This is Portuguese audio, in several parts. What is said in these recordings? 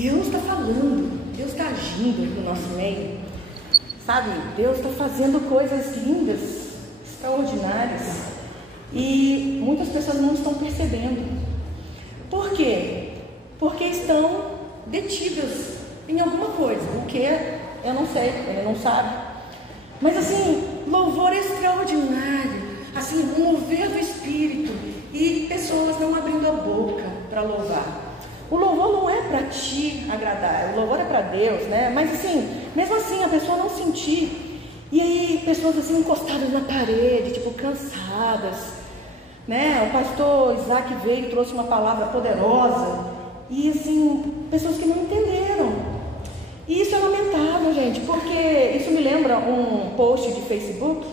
Deus está falando, Deus está agindo no nosso meio, sabe? Deus está fazendo coisas lindas, extraordinárias, e muitas pessoas não estão percebendo. Por quê? Porque estão detidas em alguma coisa. O que eu não sei, ele não sabe. Mas assim, louvor extraordinário, assim, um mover do Espírito, e pessoas não abrindo a boca para louvar. O louvor não é para te agradar, o louvor é para Deus, né? Mas assim, mesmo assim, a pessoa não sentir. E aí, pessoas assim encostadas na parede, tipo, cansadas, né? O pastor Isaac veio e trouxe uma palavra poderosa, e assim, pessoas que não entenderam. E isso é lamentável, gente, porque isso me lembra um post de Facebook,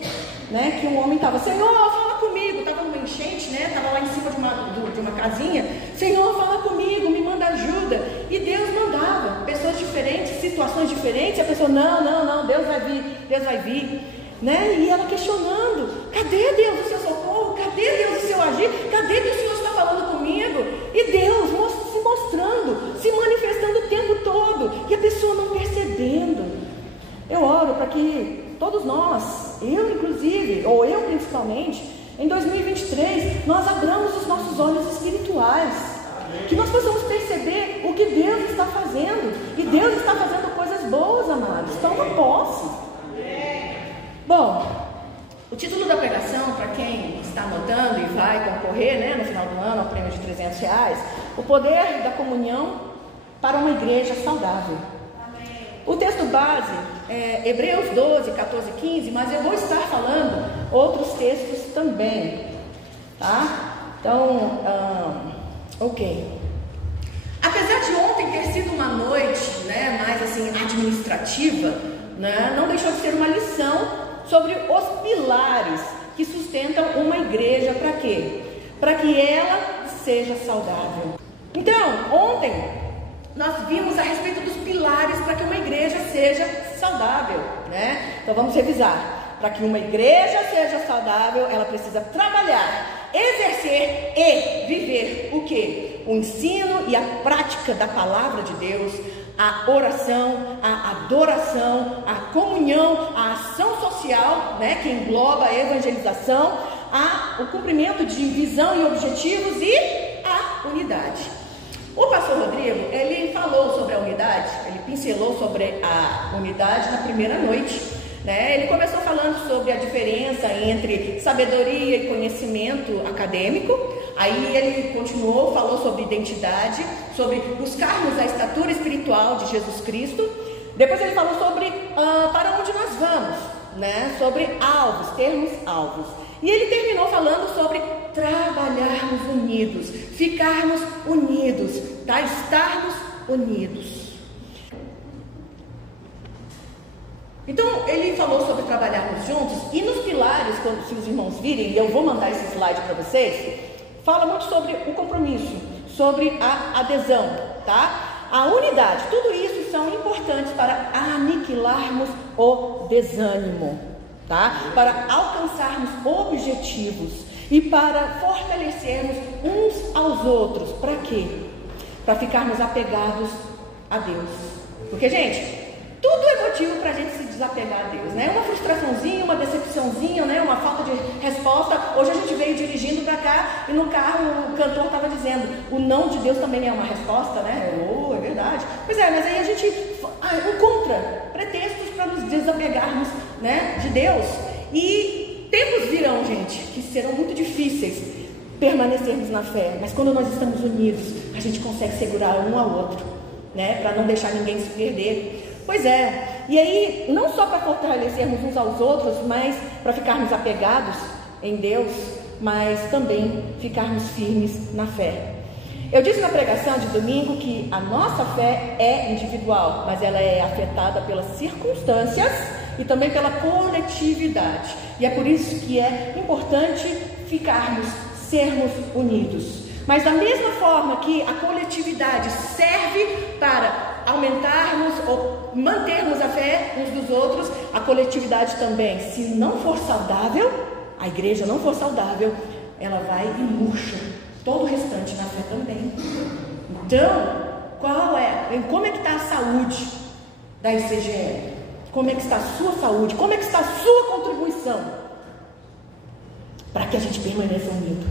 né? Que um homem estava, Senhor, fala comigo, estava numa enchente, né? Estava lá em cima de uma casinha, Senhor, fala comigo, me manda ajuda. E Deus mandava, pessoas diferentes, situações diferentes, e a pessoa, não, Deus vai vir, né? E ela questionando, cadê Deus o seu socorro? Cadê Deus o seu agir? Cadê que o Senhor está falando comigo? E Deus se mostrando, se manifestando o tempo todo, e a pessoa não percebendo. Eu oro para que todos nós, eu inclusive, ou eu principalmente, em 2023, nós abramos os nossos olhos espirituais, que nós possamos perceber o que Deus está fazendo, e Deus está fazendo coisas boas, amados. Toma posse. Bom, o título da pregação, para quem está anotando e vai concorrer, né, no final do ano, ao prêmio de R$300, o poder da comunhão para uma igreja saudável. O texto base é Hebreus 12, 14 e 15, mas eu vou estar falando outros textos também, tá? Então, ok. Apesar de ontem ter sido uma noite, né, mais assim, administrativa, né, não deixou de ser uma lição sobre os pilares que sustentam uma igreja. Para quê? Para que ela seja saudável. Então, ontem nós vimos a respeito dos pilares para que uma igreja seja saudável, né? Então vamos revisar. Para que uma igreja seja saudável, ela precisa trabalhar, exercer e viver o quê? O ensino e a prática da palavra de Deus, a oração, a adoração, a comunhão, a ação social, né, que engloba a evangelização, o cumprimento de visão e objetivos e a unidade. O pastor Rodrigo, ele falou sobre a unidade, ele pincelou sobre a unidade na primeira noite, né? Ele começou falando sobre a diferença entre sabedoria e conhecimento acadêmico. Aí ele continuou, falou sobre identidade, sobre buscarmos a estatura espiritual de Jesus Cristo. Depois ele falou sobre para onde nós vamos, né? Sobre alvos, termos alvos. E ele terminou falando sobre trabalharmos unidos, ficarmos unidos, tá? Estarmos unidos. Então, ele falou sobre trabalharmos juntos, e nos pilares, se os irmãos virem, e eu vou mandar esse slide para vocês, fala muito sobre o compromisso, sobre a adesão, tá? A unidade, tudo isso são importantes para aniquilarmos o desânimo, tá? Para alcançarmos objetivos e para fortalecermos uns aos outros. Para quê? Para ficarmos apegados a Deus. Porque, gente, tudo é motivo para a gente se desapegar a Deus, né? Uma frustraçãozinha, uma decepçãozinha, né? Uma falta de resposta. Hoje a gente veio dirigindo para cá e no carro o cantor estava dizendo: o não de Deus também é uma resposta, né? É verdade. Pois é, mas aí a gente encontra pretextos para nos desapegarmos, né, de Deus. E tempos virão, gente, que serão muito difíceis permanecermos na fé. Mas quando nós estamos unidos, a gente consegue segurar um ao outro, né? Para não deixar ninguém se perder. Pois é, e aí, não só para fortalecermos uns aos outros, mas para ficarmos apegados em Deus, mas também ficarmos firmes na fé. Eu disse na pregação de domingo que a nossa fé é individual, mas ela é afetada pelas circunstâncias e também pela coletividade. E é por isso que é importante sermos unidos. Mas da mesma forma que a coletividade serve para aumentarmos ou mantermos a fé uns dos outros, a coletividade também, se não for saudável, a igreja não for saudável, ela vai e murcha todo o restante na fé também. Então, como é que está a saúde da ICGL? Como é que está a sua saúde? Como é que está a sua contribuição para que a gente permaneça unido?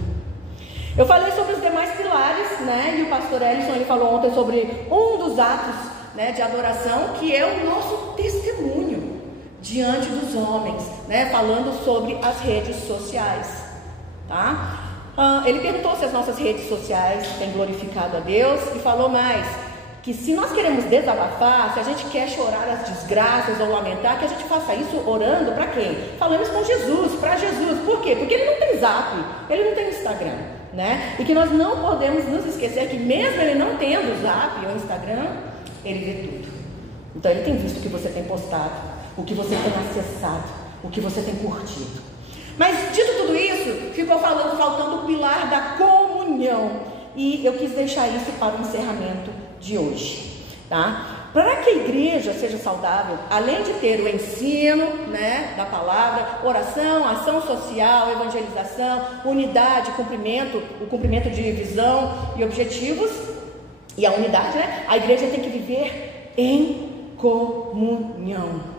Eu falei sobre os demais pilares, né? E o pastor Ellison, ele falou ontem sobre um dos atos, né, de adoração, que é o nosso testemunho diante dos homens, né? Falando sobre as redes sociais, tá? Ele perguntou se as nossas redes sociais têm glorificado a Deus e falou mais, que se nós queremos desabafar, se a gente quer chorar as desgraças ou lamentar, que a gente faça isso orando para quem? Falando isso com Jesus, para Jesus. Por quê? Porque ele não tem Zap, ele não tem Instagram, né? E que nós não podemos nos esquecer que mesmo ele não tendo Zap ou Instagram, ele vê tudo. Então ele tem visto o que você tem postado, o que você tem acessado, o que você tem curtido. Mas dito tudo isso, ficou faltando o pilar da comunhão. E eu quis deixar isso para o encerramento de hoje, tá? Para que a igreja seja saudável, além de ter o ensino, né, da palavra, oração, ação social, evangelização, unidade, o cumprimento de visão e objetivos, e a unidade, né? A igreja tem que viver em comunhão.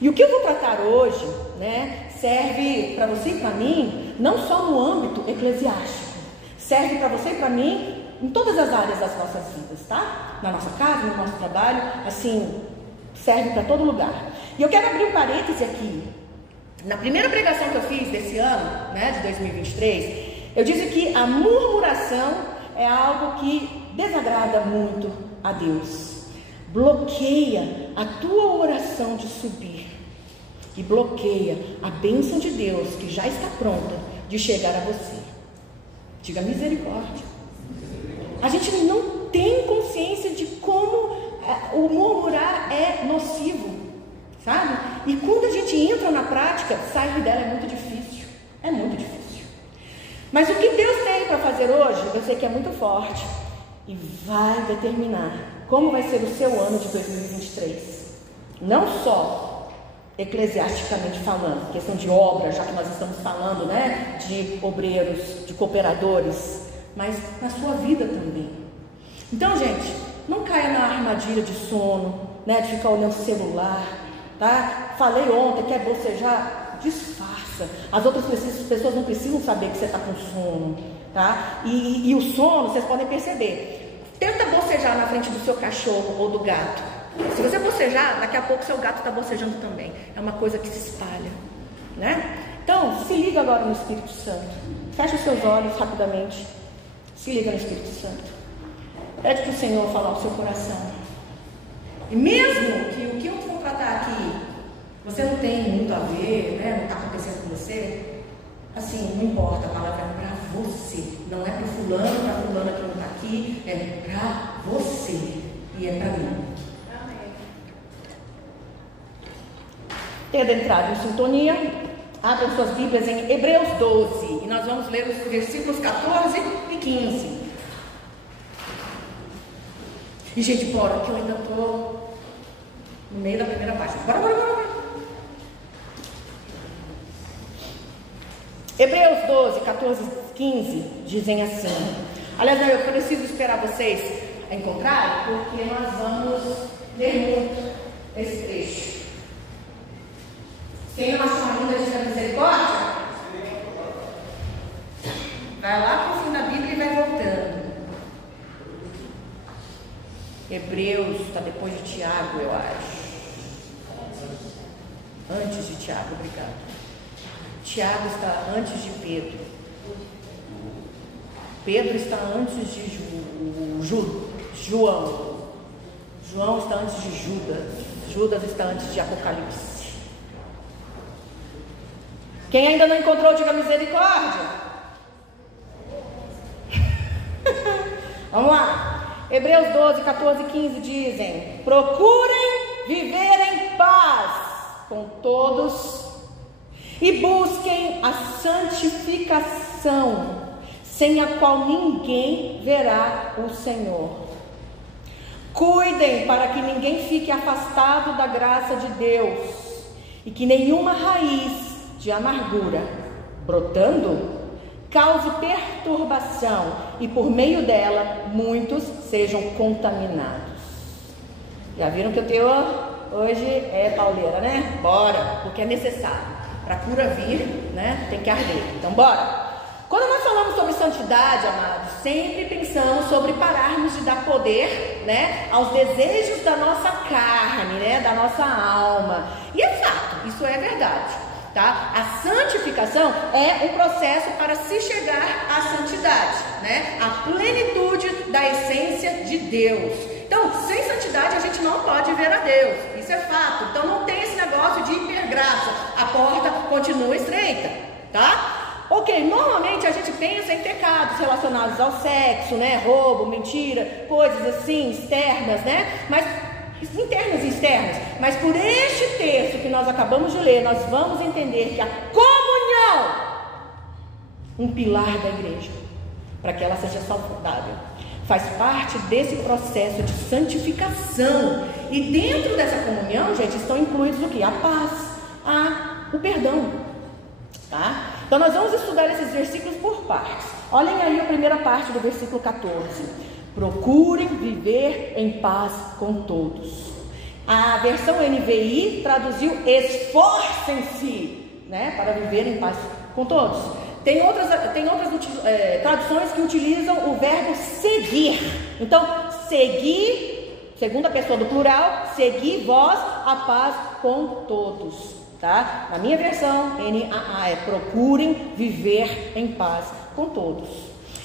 E o que eu vou tratar hoje, né, serve para você e para mim, não só no âmbito eclesiástico, serve para você e para mim em todas as áreas das nossas vidas, tá? Na nossa casa, no nosso trabalho, assim, serve para todo lugar. E eu quero abrir um parêntese aqui. Na primeira pregação que eu fiz desse ano, né, de 2023, eu disse que a murmuração é algo que desagrada muito a Deus. Bloqueia a tua oração de subir e bloqueia a bênção de Deus que já está pronta de chegar a você. Diga misericórdia. A gente não tem consciência de como o murmurar é nocivo, sabe? E quando a gente entra na prática, sair dela é muito difícil. É muito difícil. Mas o que Deus tem para fazer hoje, eu sei que é muito forte e vai determinar como vai ser o seu ano de 2023. Não só eclesiasticamente falando, questão de obra, já que nós estamos falando, né, de obreiros, de cooperadores, mas na sua vida também. Então, gente, não caia na armadilha de sono, né, de ficar olhando o celular, tá? Falei ontem, quer bocejar? Disfarça. As outras pessoas não precisam saber que você está com sono, tá? E o sono, vocês podem perceber. Tenta bocejar na frente do seu cachorro ou do gato. Se você bocejar, daqui a pouco seu gato está bocejando também. É uma coisa que se espalha, né? Então, se liga agora no Espírito Santo. Fecha os seus olhos rapidamente. Se liga no Espírito Santo. Pede para o Senhor falar o seu coração. E mesmo que o que eu vou tratar aqui, você não tem muito a ver, né? Não está acontecendo com você, assim, não importa, a palavra é para você. Não é para fulano, para fulana que não está aqui, é para você. E é para mim. Tendo entrado em sintonia, abram suas Bíblias em Hebreus 12 e nós vamos ler os versículos 14 e 15. E gente, bora, que eu ainda estou no meio da primeira página. Bora. Hebreus 12, 14 e 15 dizem assim. Aliás, eu preciso esperar vocês encontrarem, porque nós vamos ler muito esse trecho. Quem não achou ainda de misericórdia? Vai lá para o fim da Bíblia e vai voltando. Hebreus está depois de Tiago, eu acho. Antes de Tiago, obrigado. Tiago está antes de Pedro. Pedro está antes de João. João está antes de Judas. Judas está antes de Apocalipse. Quem ainda não encontrou, diga misericórdia. Vamos lá. Hebreus 12, 14 e 15 dizem: procurem viver em paz com todos e busquem a santificação, sem a qual ninguém verá o Senhor. Cuidem para que ninguém fique afastado da graça de Deus e que nenhuma raiz de amargura brotando cause perturbação e por meio dela muitos sejam contaminados. Já viram que o teor hoje é pauleira, né? Bora, porque é necessário. Para a cura vir, né? Tem que arder. Então bora! Quando nós falamos sobre santidade, amados, sempre pensamos sobre pararmos de dar poder, né, aos desejos da nossa carne, né, da nossa alma. E é fato, isso é verdade, tá? A santificação é um processo para se chegar à santidade, né, à plenitude da essência de Deus. Então, sem santidade a gente não pode ver a Deus, isso é fato. Então não tem esse negócio de hipergraça, a porta continua estreita, tá? Ok, normalmente a gente pensa em pecados relacionados ao sexo, né, roubo, mentira, coisas assim, externas, né, mas internas e externas. Mas por este texto que nós acabamos de ler, nós vamos entender que a comunhão, um pilar da igreja, para que ela seja saudável, faz parte desse processo de santificação. E dentro dessa comunhão, gente, estão incluídos o quê? A paz, o perdão, tá? Então nós vamos estudar esses versículos por partes. Olhem aí a primeira parte do versículo 14. Procurem viver em paz com todos. A versão NVI traduziu esforcem-se, né, para viver em paz com todos. Tem outras traduções que utilizam o verbo seguir. Então, seguir, segunda pessoa do plural, seguir vós a paz com todos. Tá? Na minha versão, NAA, é procurem viver em paz com todos.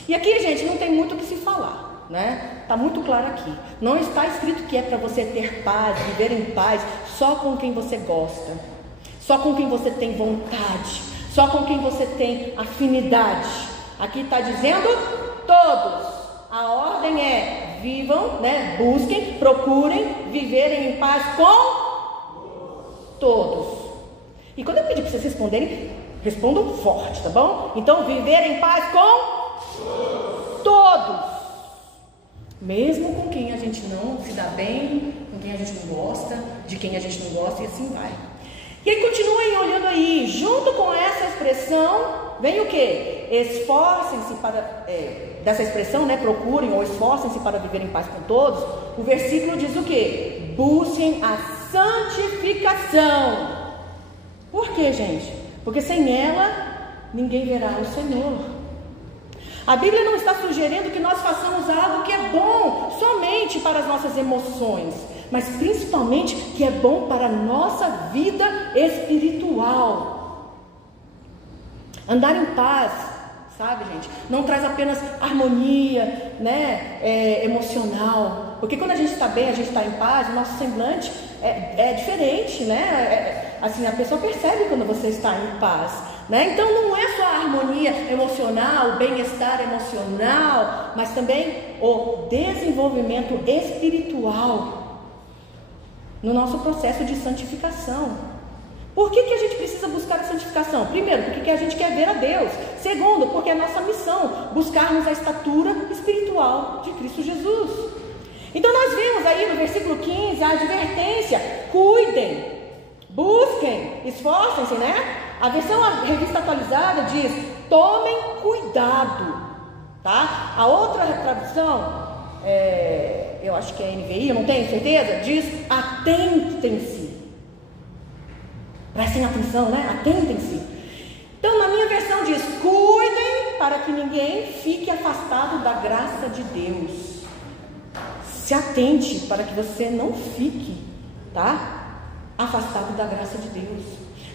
E aqui, gente, não tem muito o que se falar, né? Está muito claro aqui. Não está escrito que é para você ter paz, viver em paz só com quem você gosta, só com quem você tem vontade, só com quem você tem afinidade. Aqui está dizendo todos. A ordem é vivam, né? Busquem, procurem viverem em paz com todos. E quando eu pedir para vocês responderem, respondam forte, tá bom? Então, viver em paz com todos. Mesmo com quem a gente não se dá bem, com quem a gente não gosta, de quem a gente não gosta, e assim vai. E aí continuem olhando aí, junto com essa expressão, vem o quê? Esforcem-se para, dessa expressão, né? Procurem ou esforcem-se para viver em paz com todos. O versículo diz o quê? Busquem a santificação. Por quê, gente? Porque sem ela, ninguém verá o Senhor. A Bíblia não está sugerindo que nós façamos algo que é bom somente para as nossas emoções, mas principalmente que é bom para a nossa vida espiritual. Andar em paz, sabe, gente, não traz apenas harmonia, né, emocional. Porque quando a gente está bem, a gente está em paz, o nosso semblante é diferente, né? Assim, a pessoa percebe quando você está em paz, né? Então não é só a harmonia emocional, o bem-estar emocional, mas também o desenvolvimento espiritual no nosso processo de santificação. Por que a gente precisa buscar a santificação? Primeiro, porque a gente quer ver a Deus. Segundo, porque é nossa missão buscarmos a estatura espiritual de Cristo Jesus. Então nós vemos aí no versículo 15 a advertência: cuidem, busquem, esforcem-se, né? A versão revista atualizada diz: tomem cuidado, tá? A outra tradução, eu acho que é NVI, eu não tenho certeza, diz: atentem-se. Prestem atenção, né? Atentem-se. Então, na minha versão diz: cuidem para que ninguém fique afastado da graça de Deus. Se atente para que você não fique, tá? Afastado da graça de Deus.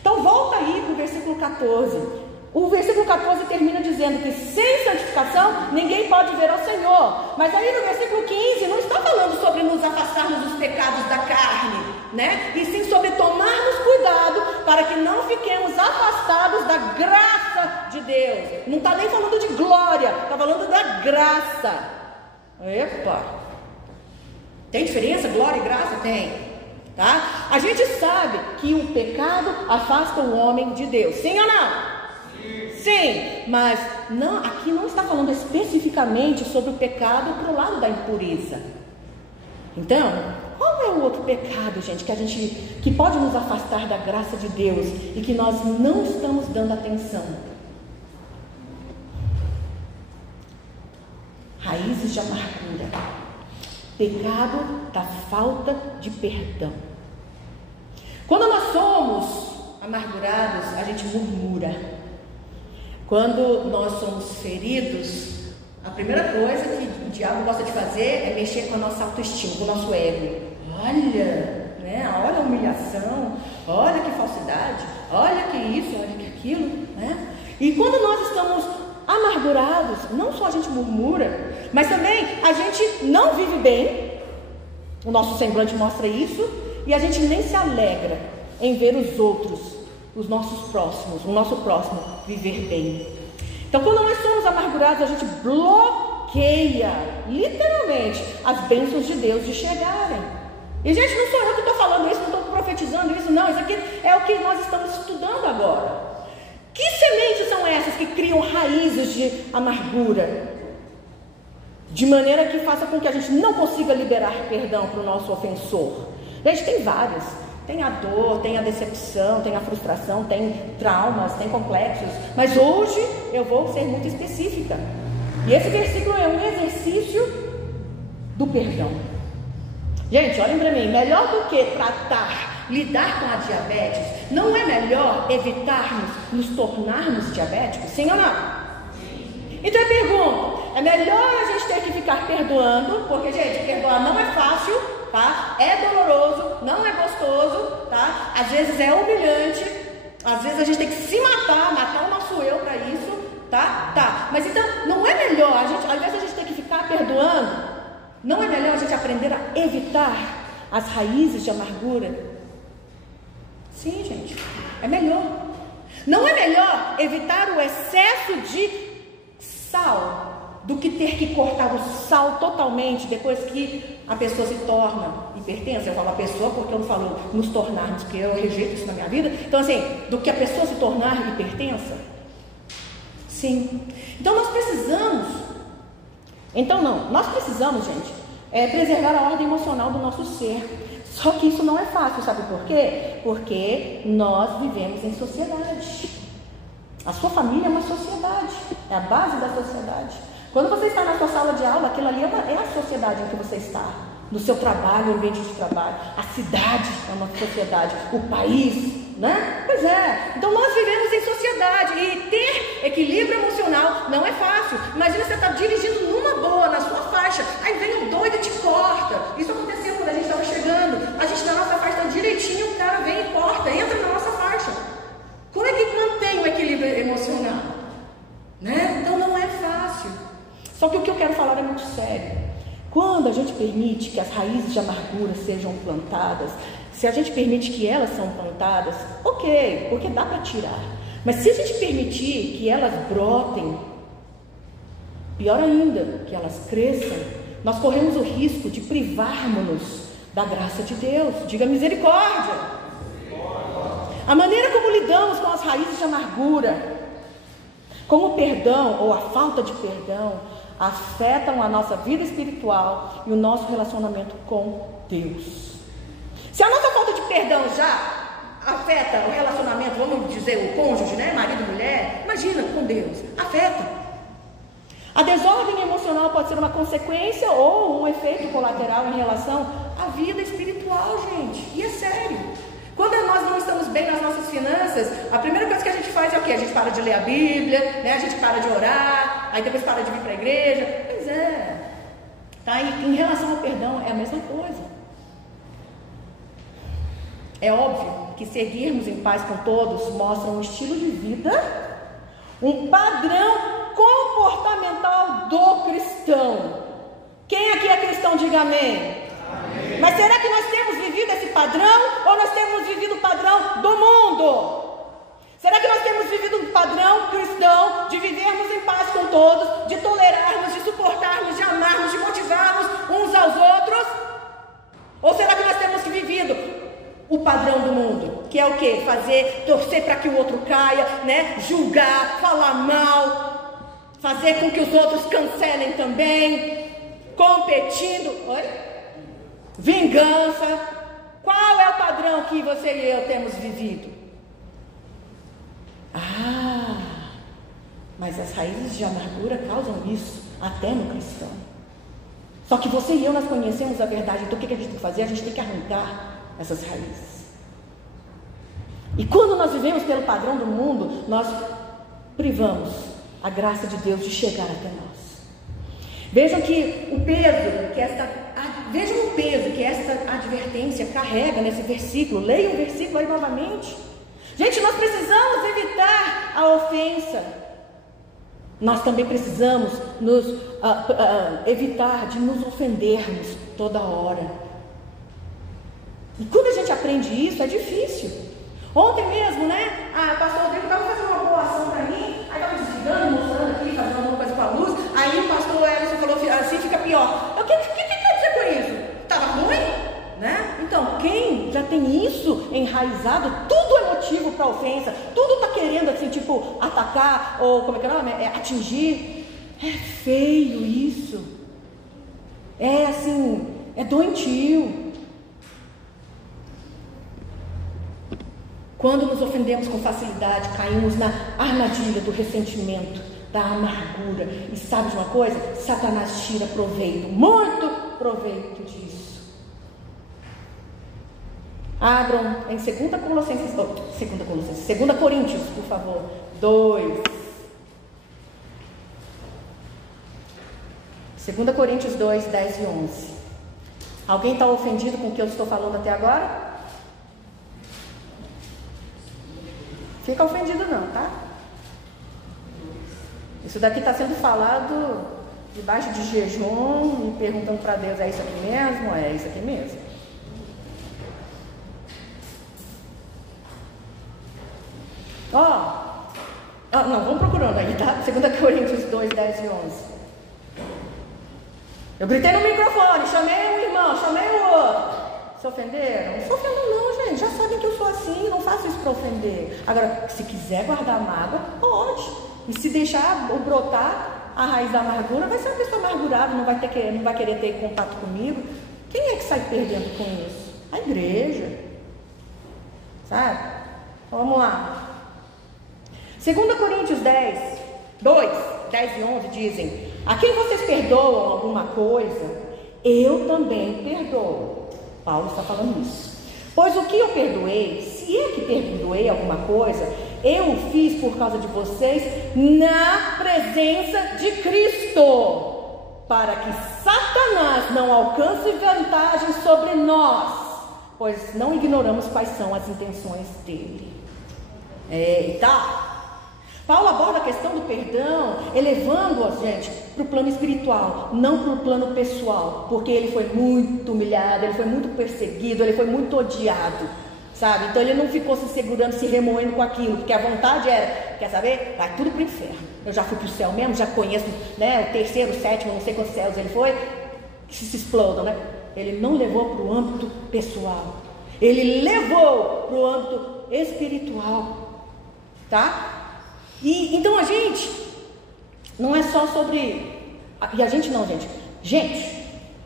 Então, volta aí para o versículo 14. O versículo 14 termina dizendo que sem santificação ninguém pode ver ao Senhor. Mas aí no versículo 15 não está falando sobre nos afastarmos dos pecados da carne, né? E sim sobre tomarmos cuidado para que não fiquemos afastados da graça de Deus. Não está nem falando de glória, está falando da graça. Epa! Tem diferença? Glória e graça? Tem, tá? A gente sabe que o pecado afasta o homem de Deus. Sim ou não? Sim, mas não, aqui não está falando especificamente sobre o pecado para o lado da impureza. Então, qual é o outro pecado, gente, que pode nos afastar da graça de Deus e que nós não estamos dando atenção? raízes de amargura. Pecado da falta de perdão. Quando nós somos amargurados, a gente murmura. Quando nós somos feridos, a primeira coisa que o diabo gosta de fazer é mexer com a nossa autoestima, com o nosso ego. Olha, né? Olha a humilhação, olha que falsidade, olha que isso, olha que aquilo, né? E quando nós estamos amargurados, não só a gente murmura, mas também a gente não vive bem. O nosso semblante mostra isso. E a gente nem se alegra em ver os outros, os nossos próximos, o nosso próximo viver bem. Então, quando nós somos amargurados, a gente bloqueia, literalmente, as bênçãos de Deus de chegarem. E, gente, não sou eu que estou falando isso, não estou profetizando isso, não. Isso aqui é o que nós estamos estudando agora. Que sementes são essas que criam raízes de amargura? De maneira que faça com que a gente não consiga liberar perdão para o nosso ofensor. Gente, tem várias. Tem a dor, tem a decepção, tem a frustração, tem traumas, tem complexos. Mas hoje eu vou ser muito específica. E esse versículo é um exercício do perdão. Gente, olhem para mim. Melhor do que lidar com a diabetes, não é melhor evitarmos nos tornarmos diabéticos? Sim ou não? Sim. Então eu pergunto, é melhor a gente ter que ficar perdoando, porque, gente, perdoar não é fácil, tá? É doloroso, não é gostoso, tá? Às vezes é humilhante, às vezes a gente tem que se matar o nosso eu para isso, tá? Tá. Mas então, não é melhor a gente, ao invés de a gente ter que ficar perdoando, não é melhor a gente aprender a evitar as raízes de amargura? Sim, gente, é melhor. Não é melhor evitar o excesso de sal do que ter que cortar o sal totalmente depois que a pessoa se torna hipertensa? Eu falo a pessoa porque eu não falo nos tornarmos, porque eu rejeito isso na minha vida. Então, assim, do que a pessoa se tornar hipertensa? Sim. Então, nós precisamos, gente, preservar a ordem emocional do nosso ser. Só que isso não é fácil, sabe por quê? Porque nós vivemos em sociedade. A sua família é uma sociedade, é a base da sociedade. Quando você está na sua sala de aula, aquilo ali é a sociedade em que você está. No seu trabalho, o ambiente de trabalho. A cidade é uma sociedade. O país, né? Pois é. Então nós vivemos em sociedade. E ter equilíbrio emocional não é fácil. Imagina você estar dirigindo numa boa, na sua faixa. Aí vem um doido e te corta. Isso aconteceu quando a gente estava chegando. A gente na nossa faixa está direitinho, o cara vem e corta, entra na nossa faixa. Como é que mantém o equilíbrio emocional? Né? Então não é fácil. Só que o que eu quero falar é muito sério. Quando a gente permite que as raízes de amargura sejam plantadas, se a gente permite que elas são plantadas, ok, porque dá para tirar. Mas se a gente permitir que elas brotem, pior ainda, que elas cresçam, nós corremos o risco de privarmos-nos da graça de Deus. Diga misericórdia. A maneira como lidamos com as raízes de amargura, como o perdão ou a falta de perdão, afetam a nossa vida espiritual e o nosso relacionamento com Deus. Se a nossa falta de perdão já afeta o relacionamento, vamos dizer, o cônjuge, né? Marido e mulher, imagina com Deus, afeta. A desordem emocional pode ser uma consequência ou um efeito colateral em relação à vida espiritual, gente. E é sério. Quando nós não estamos bem nas nossas finanças, a primeira coisa que a gente faz é o quê? A gente para de ler a Bíblia, né? A gente para de orar, aí depois para de vir para a igreja. Pois é. Tá? E em relação ao perdão, é a mesma coisa. É óbvio que seguirmos em paz com todos mostra um estilo de vida, um padrão comportamental do cristão. Quem aqui é cristão, diga amém. Amém. Mas será que nós temos vivido esse padrão ou nós temos vivido o padrão do mundo? Será que nós temos vivido um padrão cristão de vivermos em paz com todos, de tolerarmos, de suportarmos, de amarmos, de motivarmos uns aos outros? Ou será que nós temos vivido o padrão do mundo, que é o quê? Torcer para que o outro caia, né? Julgar, falar mal, fazer com que os outros cancelem também, competindo, vingança. Qual é o padrão que você e eu temos vivido? Mas as raízes de amargura causam isso até no cristão. Só que você e eu, nós conhecemos a verdade. Então o que a gente tem que fazer? A gente tem que arrancar essas raízes. E quando nós vivemos pelo padrão do mundo, nós privamos a graça de Deus de chegar até nós. Vejam que o peso que esta advertência carrega nesse versículo. Leia o versículo aí novamente. Gente, nós precisamos evitar a ofensa. Nós também precisamos evitar de nos ofendermos toda hora. E quando a gente aprende isso, é difícil. Ontem mesmo, né? Pastor Rodrigo estava fazendo uma boa ação para mim. Aí estava desligando, mostrando aqui, fazendo alguma coisa com a luz. Aí o pastor Ellison falou assim, fica pior. O que quer dizer com isso? Estava ruim? Né? Então, quem já tem isso enraizado, tudo é motivo para ofensa, tudo está querendo assim, tipo, atacar, ou como é que é o nome? Atingir. É feio isso. É assim, é doentio. Quando nos ofendemos com facilidade, caímos na armadilha do ressentimento, da amargura. E sabe de uma coisa? Satanás tira proveito, muito proveito disso. Abram em 2 Coríntios, por favor, 2. 2 Coríntios 2, 10 e 11. Alguém está ofendido com o que eu estou falando até agora? Fica ofendido não, tá? Isso daqui está sendo falado debaixo de jejum e perguntando para Deus, é isso aqui mesmo? É isso aqui mesmo. Não, vamos procurando aí, tá? 2 Coríntios 2, 10 e 11. Eu gritei no microfone, chamei um irmão, chamei o outro. Se ofenderam? Não se ofendam não, gente. Já sabem que eu sou assim, não faço isso para ofender. Agora, se quiser guardar mágoa, pode. E se deixar brotar a raiz da amargura, vai ser uma pessoa amargurada, não vai querer ter contato comigo. Quem é que sai perdendo com isso? A igreja. Sabe? Então, vamos lá. 2 Coríntios 2, 10 e 11 dizem: a quem vocês perdoam alguma coisa, eu também perdoo. Paulo está falando isso. Pois o que eu perdoei, se é que perdoei alguma coisa, eu o fiz por causa de vocês na presença de Cristo, para que Satanás não alcance vantagem sobre nós, pois não ignoramos quais são as intenções dele. Eita! Paulo aborda a questão do perdão, elevando-a, gente, para o plano espiritual, não para o plano pessoal, porque ele foi muito humilhado, ele foi muito perseguido, ele foi muito odiado, sabe? Então ele não ficou se segurando, se remoendo com aquilo, porque a vontade era, quer saber? Vai tudo para o inferno. Eu já fui para o céu mesmo, já conheço, né, o 3º, 7º, não sei quantos céus ele foi, que se explodam, né? Ele não levou para o âmbito pessoal, ele levou para o âmbito espiritual, tá? E então a gente não é só sobre. E a gente não, gente.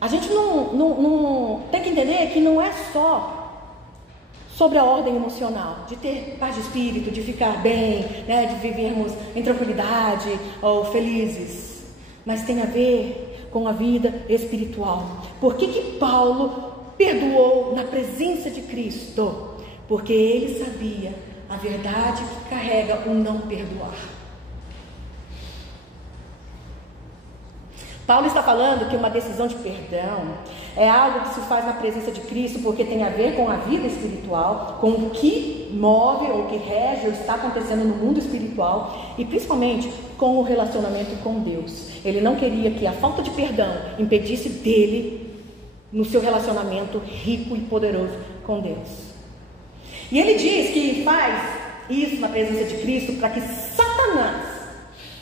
A gente não tem que entender que não é só sobre a ordem emocional, de ter paz de espírito, de ficar bem, né, de vivermos em tranquilidade ou felizes, mas tem a ver com a vida espiritual. Por que Paulo perdoou na presença de Cristo? Porque ele sabia a verdade que carrega o não perdoar. Paulo está falando que uma decisão de perdão é algo que se faz na presença de Cristo, porque tem a ver com a vida espiritual, com o que move ou que rege ou está acontecendo no mundo espiritual, e principalmente com o relacionamento com Deus. Ele não queria que a falta de perdão impedisse dele no seu relacionamento rico e poderoso com Deus. E ele diz que faz isso na presença de Cristo para que Satanás,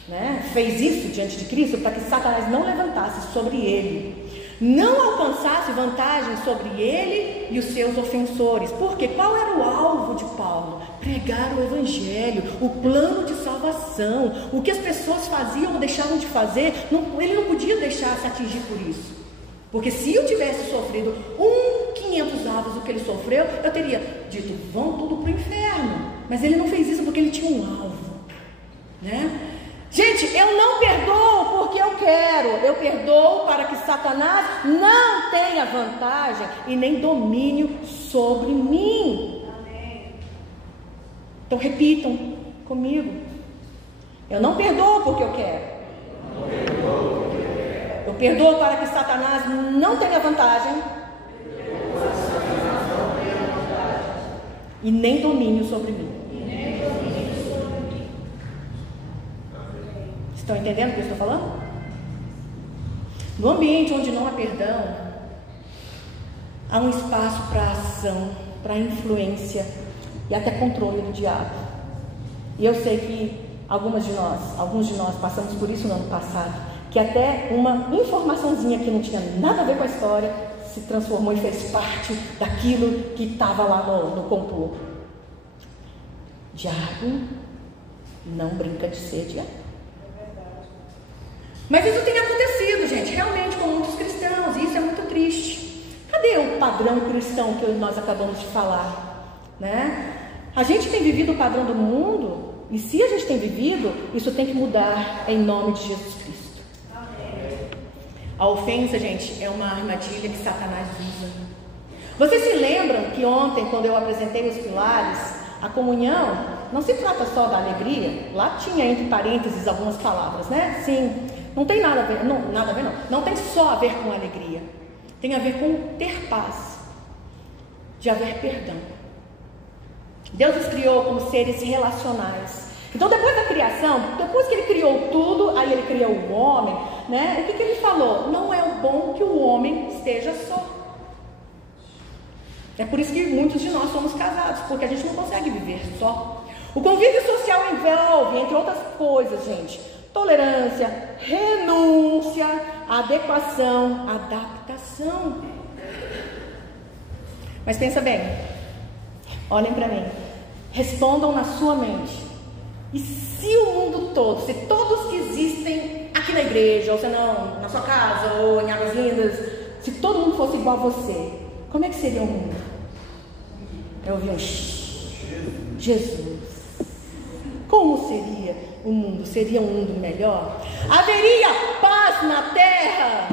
né, fez isso diante de Cristo para que Satanás não levantasse sobre ele, não alcançasse vantagem sobre ele e os seus ofensores. Porque qual era o alvo de Paulo? Pregar o evangelho, o plano de salvação. O que as pessoas faziam ou deixavam de fazer, ele não podia deixar se atingir por isso. Porque se eu tivesse sofrido 500 avos do que ele sofreu, eu teria dito, vão tudo para o inferno. Mas ele não fez isso porque ele tinha um alvo, né? Gente, eu não perdoo porque eu quero, eu perdoo para que Satanás não tenha vantagem e nem domínio sobre mim. Amém. Então repitam comigo: eu não perdoo porque eu quero. Eu perdoo para que Satanás não tenha vantagem e nem domínio sobre mim. Estão entendendo o que eu estou falando? No ambiente onde não há perdão, há um espaço para ação, para influência e até controle do diabo. E eu sei que alguns de nós passamos por isso no ano passado, que até uma informaçãozinha que não tinha nada a ver com a história se transformou e fez parte daquilo que estava lá no complô. Diabo não brinca de ser diabo. Mas isso tem acontecido, gente, realmente com muitos cristãos, e isso é muito triste. Cadê o padrão cristão que nós acabamos de falar, né? A gente tem vivido o padrão do mundo, e se a gente tem vivido, isso tem que mudar em nome de Jesus Cristo. Amém. A ofensa, gente, é uma armadilha que Satanás usa. Vocês se lembram que ontem, quando eu apresentei os pilares, a comunhão não se trata só da alegria? Lá tinha entre parênteses algumas palavras, né? Sim. Não tem nada a ver, não tem só a ver com alegria, tem a ver com ter paz, de haver perdão. Deus nos criou como seres relacionais. Então depois da criação, depois que Ele criou tudo, aí Ele criou o homem, né? O que Ele falou? Não é o bom que o homem esteja só. É por isso que muitos de nós somos casados, porque a gente não consegue viver só. O convívio social envolve, entre outras coisas, gente, tolerância, renúncia, adequação, adaptação. Mas pensa bem, olhem para mim, respondam na sua mente: e se o mundo todo, se todos que existem aqui na igreja, ou se não, na sua casa, ou em Águas Lindas, se todo mundo fosse igual a você, como é que seria o mundo? Eu ouvi um Jesus. Como seria o mundo? Seria um mundo melhor? Haveria paz na terra?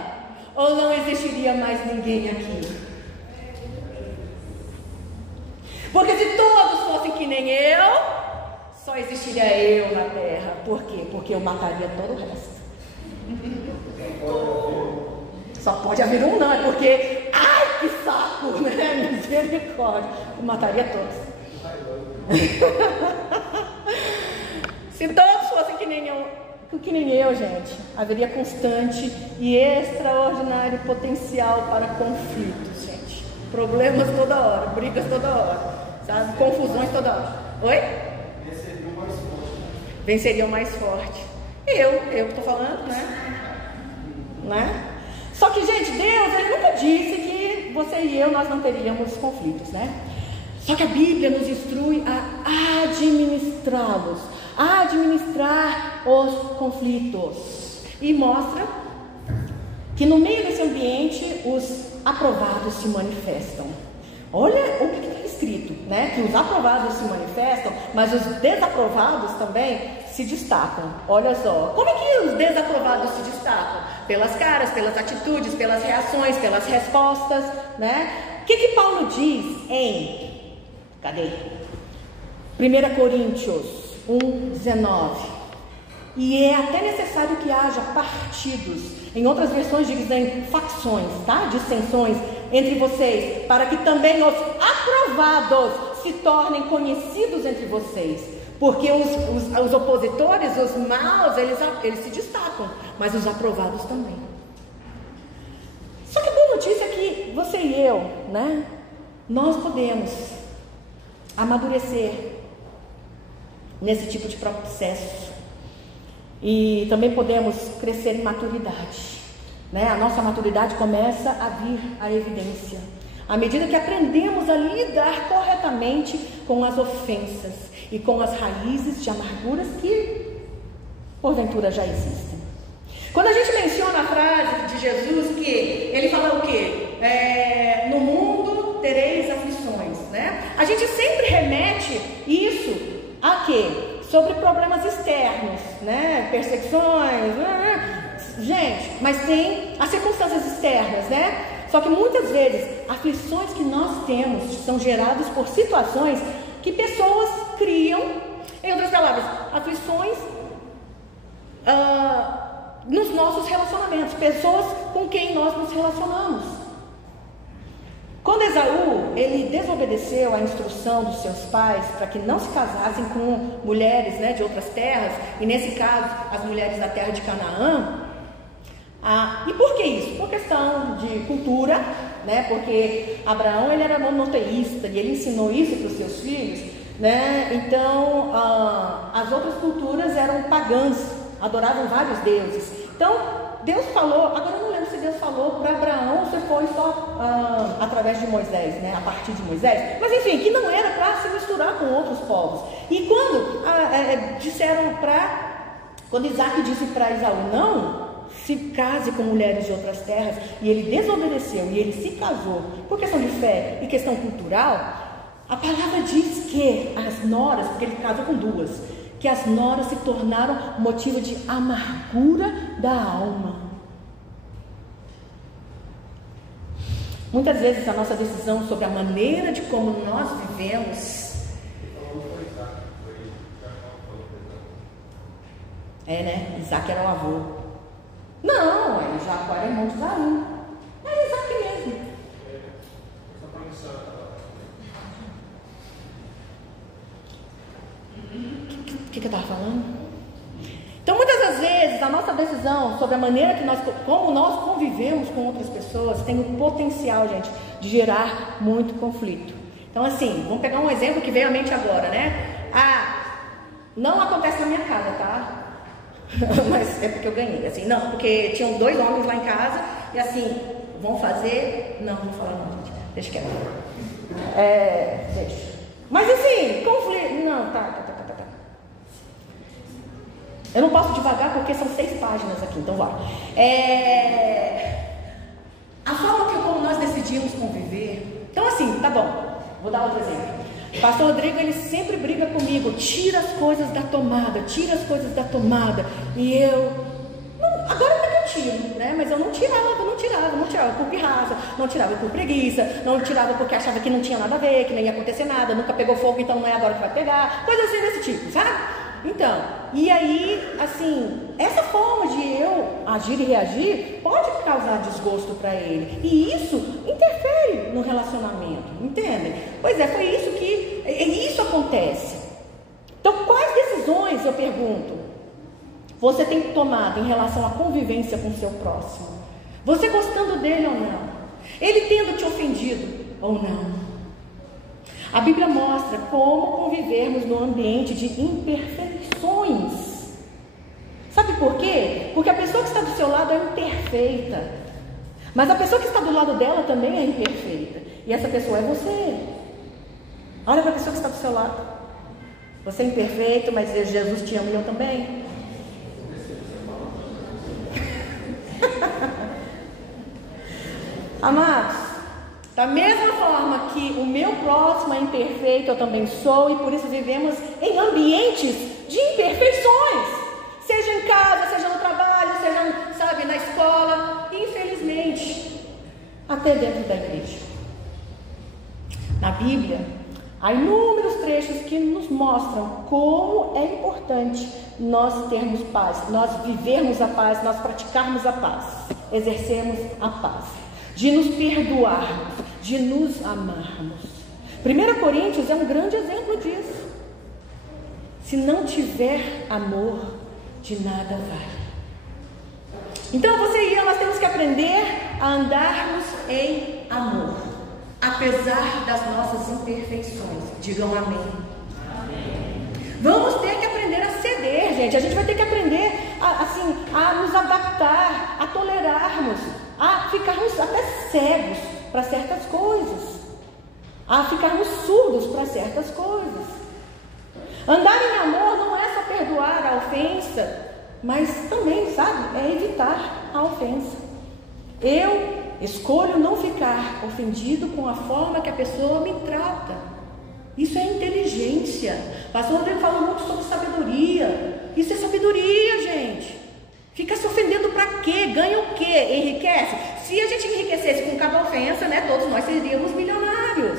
Ou não existiria mais ninguém aqui? Porque se todos fossem que nem eu, só existiria eu na terra. Por quê? Porque eu mataria todo o resto. Só pode haver um, não, é porque, ai, que saco, né? Misericórdia. Eu mataria todos. Se todos fossem que nem eu, gente, haveria constante e extraordinário potencial para conflitos, gente. Problemas toda hora, brigas toda hora, sabe? Confusões toda hora. Oi? Venceriam mais forte. Venceriam mais forte. Eu que estou falando, né? Só que, gente, Deus, Ele nunca disse que você e eu, nós não teríamos conflitos, né? Só que a Bíblia nos instrui a administrá-los, a administrar os conflitos. E mostra que no meio desse ambiente os aprovados se manifestam. Olha o que está escrito, né? Que os aprovados se manifestam, mas os desaprovados também se destacam. Olha só, como é que os desaprovados se destacam? Pelas caras, pelas atitudes, pelas reações, pelas respostas, né? O que Paulo diz em... Cadê? 1 Coríntios 1:19. E é até necessário que haja partidos, em outras versões dizem facções, tá? Dissensões entre vocês, para que também os aprovados se tornem conhecidos entre vocês. Porque os opositores, os maus, eles se destacam, mas os aprovados também. Só que a boa notícia é que você e eu, né? Nós podemos amadurecer nesse tipo de processo e também podemos crescer em maturidade, né? A nossa maturidade começa a vir à evidência à medida que aprendemos a lidar corretamente com as ofensas e com as raízes de amarguras que porventura já existem. Quando a gente menciona a frase de Jesus que ele fala o quê? No mundo tereis aflições, né? A gente sempre remete isso a quê? Sobre problemas externos, né? Perseguições, gente, mas tem as circunstâncias externas, né? Só que muitas vezes, aflições que nós temos são geradas por situações que pessoas criam. Em outras palavras, aflições nos nossos relacionamentos, pessoas com quem nós nos relacionamos. Quando Esaú, ele desobedeceu à instrução dos seus pais para que não se casassem com mulheres, né, de outras terras, e nesse caso, as mulheres da terra de Canaã, e por que isso? Por questão de cultura, né, porque Abraão, ele era monoteísta, e ele ensinou isso para os seus filhos, né? Então, as outras culturas eram pagãs, adoravam vários deuses. Então, Deus falou, agora eu não lembro se Deus falou para Abraão ou se foi só através de Moisés, né? A partir de Moisés, mas enfim, que não era para se misturar com outros povos. E quando quando Isaac disse para Esaú, não se case com mulheres de outras terras, e ele desobedeceu e ele se casou por questão de fé e questão cultural, a palavra diz que as noras, porque ele casou com duas, que as noras se tornaram motivo de amargura da alma. Muitas vezes a nossa decisão sobre a maneira de como nós vivemos né? Isaac era o avô. Não, Jacó era irmão de Esaú. É Isaac mesmo. O que eu estava falando? Então, muitas das vezes, a nossa decisão sobre a maneira como nós convivemos com outras pessoas tem o potencial, gente, de gerar muito conflito. Então, assim, vamos pegar um exemplo que veio à mente agora, né? Não acontece na minha casa, tá? Mas é porque eu ganhei, assim, não, porque tinham 2 homens lá em casa, e assim, vão fazer, não vou falar não, gente, deixa quieto, deixa, mas assim, conflito, não, tá, eu não posso devagar porque são 6 páginas aqui, então vai, a forma como nós decidimos conviver, então assim, tá bom, vou dar outro exemplo. Pastor Rodrigo, ele sempre briga comigo, tira as coisas da tomada, e eu, agora até que eu tiro, né? Mas eu não tirava por pirraça, não tirava por preguiça, não tirava porque achava que não tinha nada a ver, que nem ia acontecer nada, nunca pegou fogo, então não é agora que vai pegar, coisa assim desse tipo, sabe? Então, e aí, assim, essa forma de eu agir e reagir pode causar desgosto para ele, e isso interfere no relacionamento, entendem? Pois é, foi isso que, isso acontece. Então, quais decisões, eu pergunto, você tem tomado em relação à convivência com o seu próximo? Você gostando dele ou não? Ele tendo te ofendido ou não? A Bíblia mostra como convivermos no ambiente de imperfeições. Sabe por quê? Porque a pessoa que está do seu lado é imperfeita, mas a pessoa que está do lado dela também é imperfeita, e essa pessoa é você. Olha para a pessoa que está do seu lado. Você é imperfeito, mas Jesus te ama e eu também. Amados, da mesma forma que o meu próximo é imperfeito, eu também sou, e por isso vivemos em ambientes de imperfeições, seja em casa, seja no trabalho, seja, sabe, na escola, infelizmente, até dentro da igreja. Na Bíblia, há inúmeros trechos que nos mostram como é importante nós termos paz, nós vivermos a paz, nós praticarmos a paz, exercermos a paz, de nos perdoarmos, de nos amarmos. 1 Coríntios é um grande exemplo disso. Se não tiver amor, de nada vale. Então você e eu, nós temos que aprender a andarmos em amor, apesar das nossas imperfeições. Digam amém. Amém. Vamos ter que aprender a ceder, gente. A gente vai ter que aprender a nos adaptar, a tolerarmos, a ficarmos até cegos para certas coisas, a ficarmos surdos para certas coisas. Andar em amor não é só perdoar a ofensa, mas também, sabe, é evitar a ofensa. Eu escolho não ficar ofendido com a forma que a pessoa me trata. Isso é inteligência. O pastor Rodrigo falou muito sobre sabedoria. Isso é sabedoria, gente. Fica se ofendendo para quê? Ganha o quê? Enriquece? Se a gente enriquecesse com cada ofensa, né, todos nós seríamos milionários.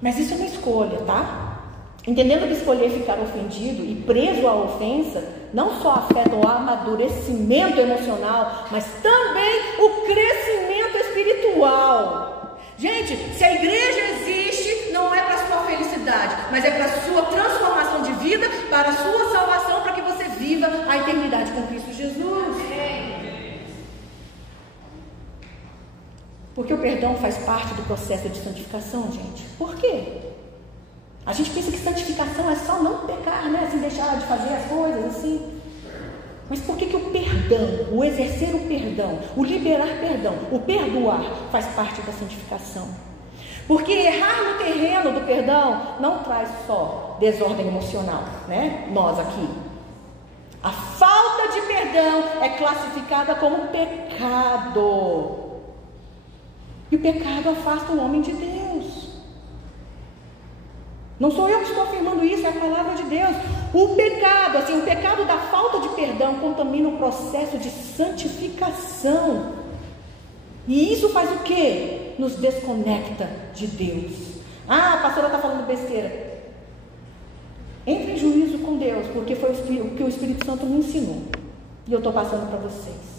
Mas isso é uma escolha, tá? Entendendo que escolher ficar ofendido e preso à ofensa não só afeta o amadurecimento emocional, mas também o crescimento espiritual. Gente, se a igreja existe, não é para sua felicidade, mas é para sua transformação de vida, para a sua salvação, para que você viva a eternidade com Cristo Jesus. Porque o perdão faz parte do processo de santificação, gente. Por quê? A gente pensa que santificação é só não pecar, né? Assim, deixar de fazer as coisas, assim. Mas por que o perdão, o exercer o perdão, o liberar perdão, o perdoar, faz parte da santificação? Porque errar no terreno do perdão não traz só desordem emocional, né? Nós aqui. A falta de perdão é classificada como pecado. E o pecado afasta o homem de Deus. Não sou eu que estou afirmando isso, é a palavra de Deus. O pecado, assim, o pecado da falta de perdão contamina o processo de santificação. E isso faz o quê? Nos desconecta de Deus. Ah, a pastora está falando besteira. Entre em juízo com Deus, porque foi o que o Espírito Santo me ensinou. E eu estou passando para vocês.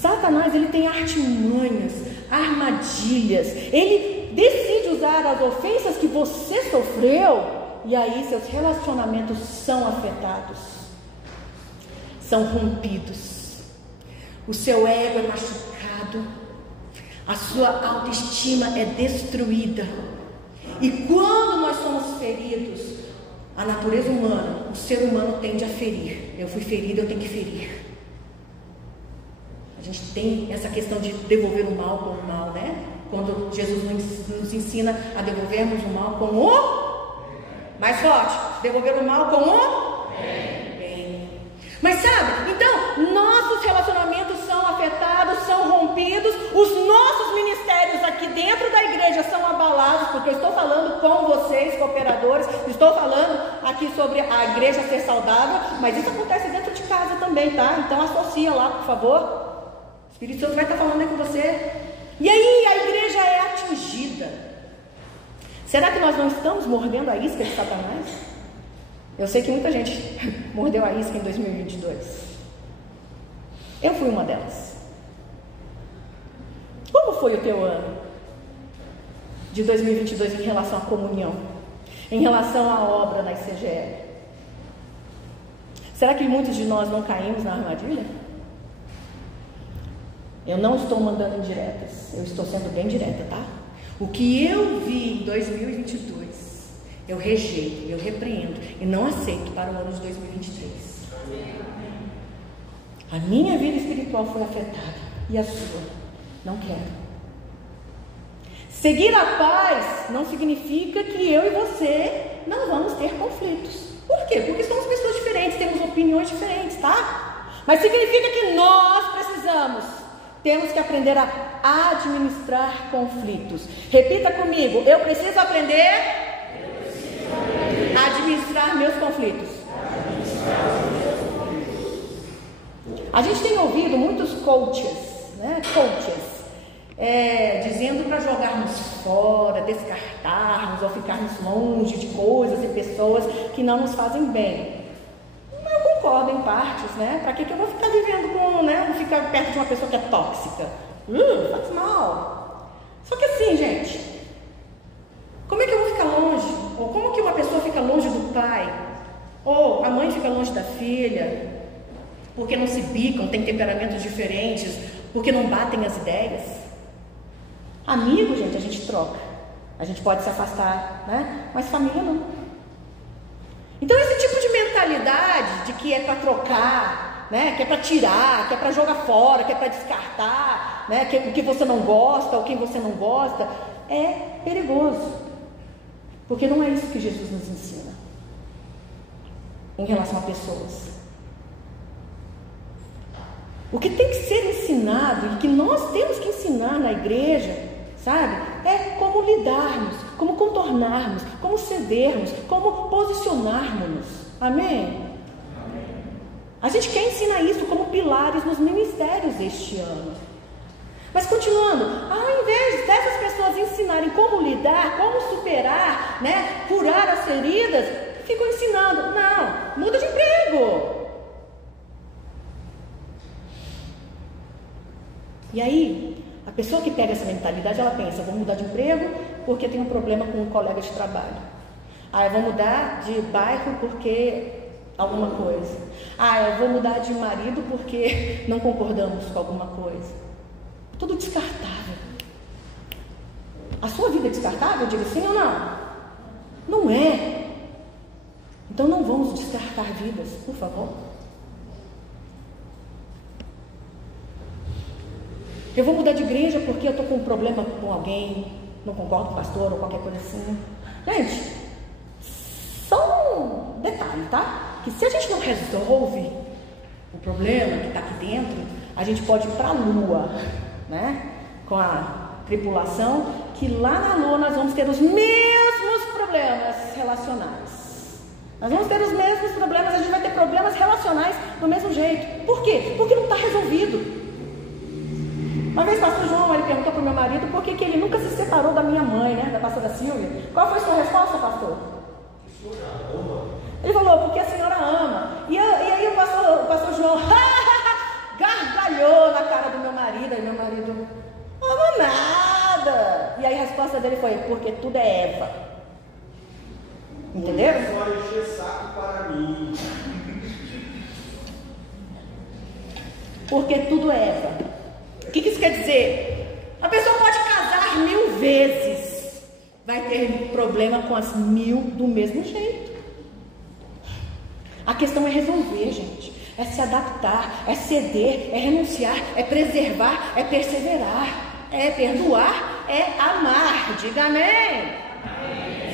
Satanás, ele tem artimanhas, armadilhas. Ele decide usar as ofensas que você sofreu, e aí seus relacionamentos são afetados, são rompidos, o seu ego é machucado, a sua autoestima é destruída. E quando nós somos feridos, a natureza humana, o ser humano tende a ferir. Eu fui ferido, eu tenho que ferir. A gente tem essa questão de devolver o mal com o mal, né? Quando Jesus nos ensina a devolvermos o mal com o... Mais forte. Devolver o mal com o... Bem. Mas sabe? Então, nossos relacionamentos são afetados, são rompidos. Os nossos ministérios aqui dentro da igreja são abalados. Porque eu estou falando com vocês, cooperadores. Estou falando aqui sobre a igreja ser saudável. Mas isso acontece dentro de casa também, tá? Então associa lá, por favor. O Espírito Santo vai estar falando aí com você. E aí a igreja é atingida. Será que nós não estamos mordendo a isca de Satanás? Eu sei que muita gente mordeu a isca em 2022. Eu fui uma delas. Como foi o teu ano de 2022 em relação à comunhão? Em relação à obra na ICGL? Será que muitos de nós não caímos na armadilha? Eu não estou mandando indiretas, eu estou sendo bem direta, tá? O que eu vi em 2022, eu rejeito, eu repreendo e não aceito para o ano de 2023. A minha vida espiritual foi afetada e a sua, não quero. Seguir a paz não significa que eu e você não vamos ter conflitos. Por quê? Porque somos pessoas diferentes, temos opiniões diferentes, tá? Mas significa que nós temos que aprender a administrar conflitos. Repita comigo, eu preciso aprender a administrar meus conflitos. A gente tem ouvido muitos coaches, né? Dizendo para jogarmos fora, descartarmos ou ficarmos longe de coisas e pessoas que não nos fazem bem. Eu concordo em partes, né? Para que eu vou ficar vivendo com, né? Vou ficar perto de uma pessoa que é tóxica? Faz mal. Só que assim, gente, como é que eu vou ficar longe? Ou como que uma pessoa fica longe do pai? Ou a mãe fica longe da filha? Porque não se bicam, têm temperamentos diferentes, porque não batem as ideias? Amigo, gente, a gente troca. A gente pode se afastar, né? Mas família não. Então esse tipo de mentalidade de que é para trocar, né, que é para tirar, que é para jogar fora, que é para descartar, né, que o que você não gosta ou quem você não gosta, é perigoso. Porque não é isso que Jesus nos ensina em relação a pessoas. O que tem que ser ensinado e que nós temos que ensinar na igreja, sabe, é como lidarmos, como contornarmos, como cedermos, como posicionarmos-nos. Amém? Amém? A gente quer ensinar isso como pilares nos ministérios deste ano. Mas continuando, ao invés dessas pessoas ensinarem como lidar, como superar, né, curar as feridas, ficam ensinando, não, muda de emprego. E aí, a pessoa que pega essa mentalidade, ela pensa, vou mudar de emprego porque tem um problema com um colega de trabalho. Eu vou mudar de bairro porque alguma coisa. Eu vou mudar de marido porque não concordamos com alguma coisa. Tudo descartável. A sua vida é descartável? Eu digo sim ou não? Não é. Então não vamos descartar vidas, por favor. Eu vou mudar de igreja porque eu estou com um problema com alguém, não concordo com o pastor ou qualquer coisa assim. Gente, só um detalhe, tá? Que se a gente não resolve o problema que está aqui dentro, a gente pode ir para a lua, né? Com a tripulação, que lá na lua nós vamos ter os mesmos problemas relacionais. Nós vamos ter os mesmos problemas, a gente vai ter problemas relacionais do mesmo jeito. Por quê? Porque não está resolvido. Uma vez o pastor João, ele perguntou para o meu marido por que ele nunca se separou da minha mãe, né? Da pastora Silvia. Qual foi a sua resposta, pastor? Ele falou, porque a senhora ama. E aí o pastor João gargalhou na cara do meu marido. Aí meu marido, não amo nada. E aí a resposta dele foi, porque tudo é Eva. Entenderam? Só encher saco para mim. Porque tudo é Eva. O que isso quer dizer? A pessoa pode casar 1000 vezes, vai ter problema com as 1000 do mesmo jeito. A questão é resolver, gente. É se adaptar, é ceder, é renunciar, é preservar, é perseverar, é perdoar, é amar. Diga amém.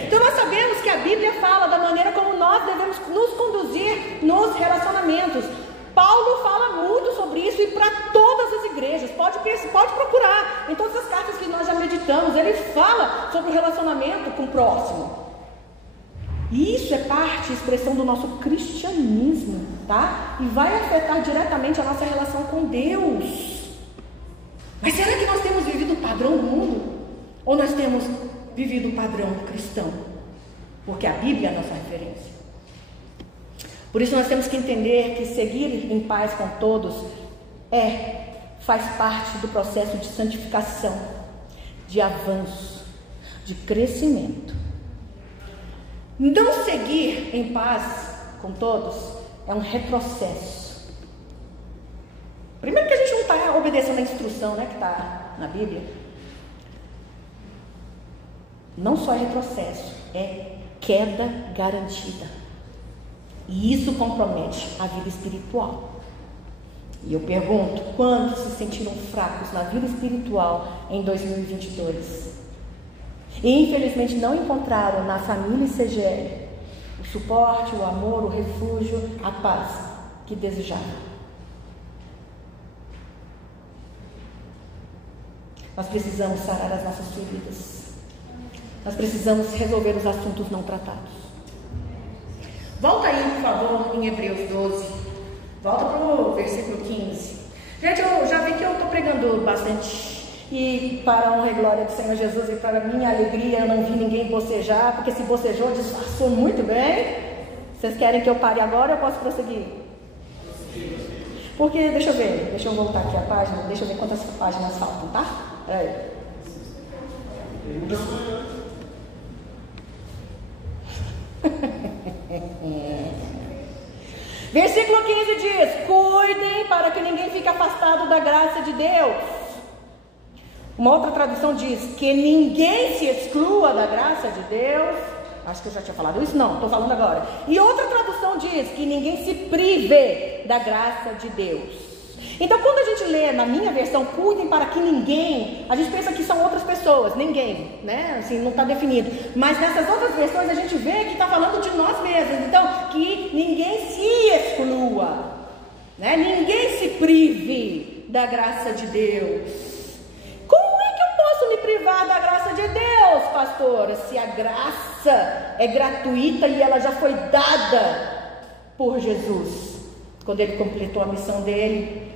Então nós sabemos que a Bíblia fala da maneira como nós devemos nos conduzir nos relacionamentos. Paulo fala muito sobre isso e para todas as igrejas, pode procurar, em todas as cartas que nós já meditamos, ele fala sobre o relacionamento com o próximo. E isso é parte, expressão do nosso cristianismo, tá? E vai afetar diretamente a nossa relação com Deus. Mas será que nós temos vivido o padrão do mundo? Ou nós temos vivido o padrão cristão? Porque a Bíblia é a nossa referência. Por isso nós temos que entender que seguir em paz com todos faz parte do processo de santificação, de avanço, de crescimento. Não seguir em paz com todos é um retrocesso. Primeiro que a gente não está obedecendo a instrução, né, que está na Bíblia. Não só é retrocesso, é queda garantida. E isso compromete a vida espiritual. E eu pergunto, quantos se sentiram fracos na vida espiritual em 2022? E infelizmente não encontraram na família CGL o suporte, o amor, o refúgio, a paz que desejavam. Nós precisamos sarar as nossas feridas. Nós precisamos resolver os assuntos não tratados. Volta aí, por favor, em Hebreus 12. Volta para o versículo 15. Gente, eu já vi que eu estou pregando bastante. E para a honra e glória do Senhor Jesus e para a minha alegria, eu não vi ninguém bocejar, porque se bocejou, disfarçou muito bem. Vocês querem que eu pare agora ou eu posso prosseguir? Porque, deixa eu voltar aqui a página, deixa eu ver quantas páginas faltam, tá? Peraí. Versículo 15 diz: cuidem para que ninguém fique afastado da graça de Deus. Uma outra tradução diz que ninguém se exclua da graça de Deus. Acho que eu já tinha falado isso, não, estou falando agora. E outra tradução diz que ninguém se prive da graça de Deus. Então quando a gente lê na minha versão, cuidem para que ninguém, a gente pensa que são outras pessoas, ninguém, né? Assim, não está definido. Mas nessas outras versões a gente vê que está falando de nós mesmos. Então, que ninguém se exclua, né? Ninguém se prive da graça de Deus. Como é que eu posso me privar da graça de Deus, pastora? Se a graça é gratuita e ela já foi dada por Jesus. quando Ele completou a missão dele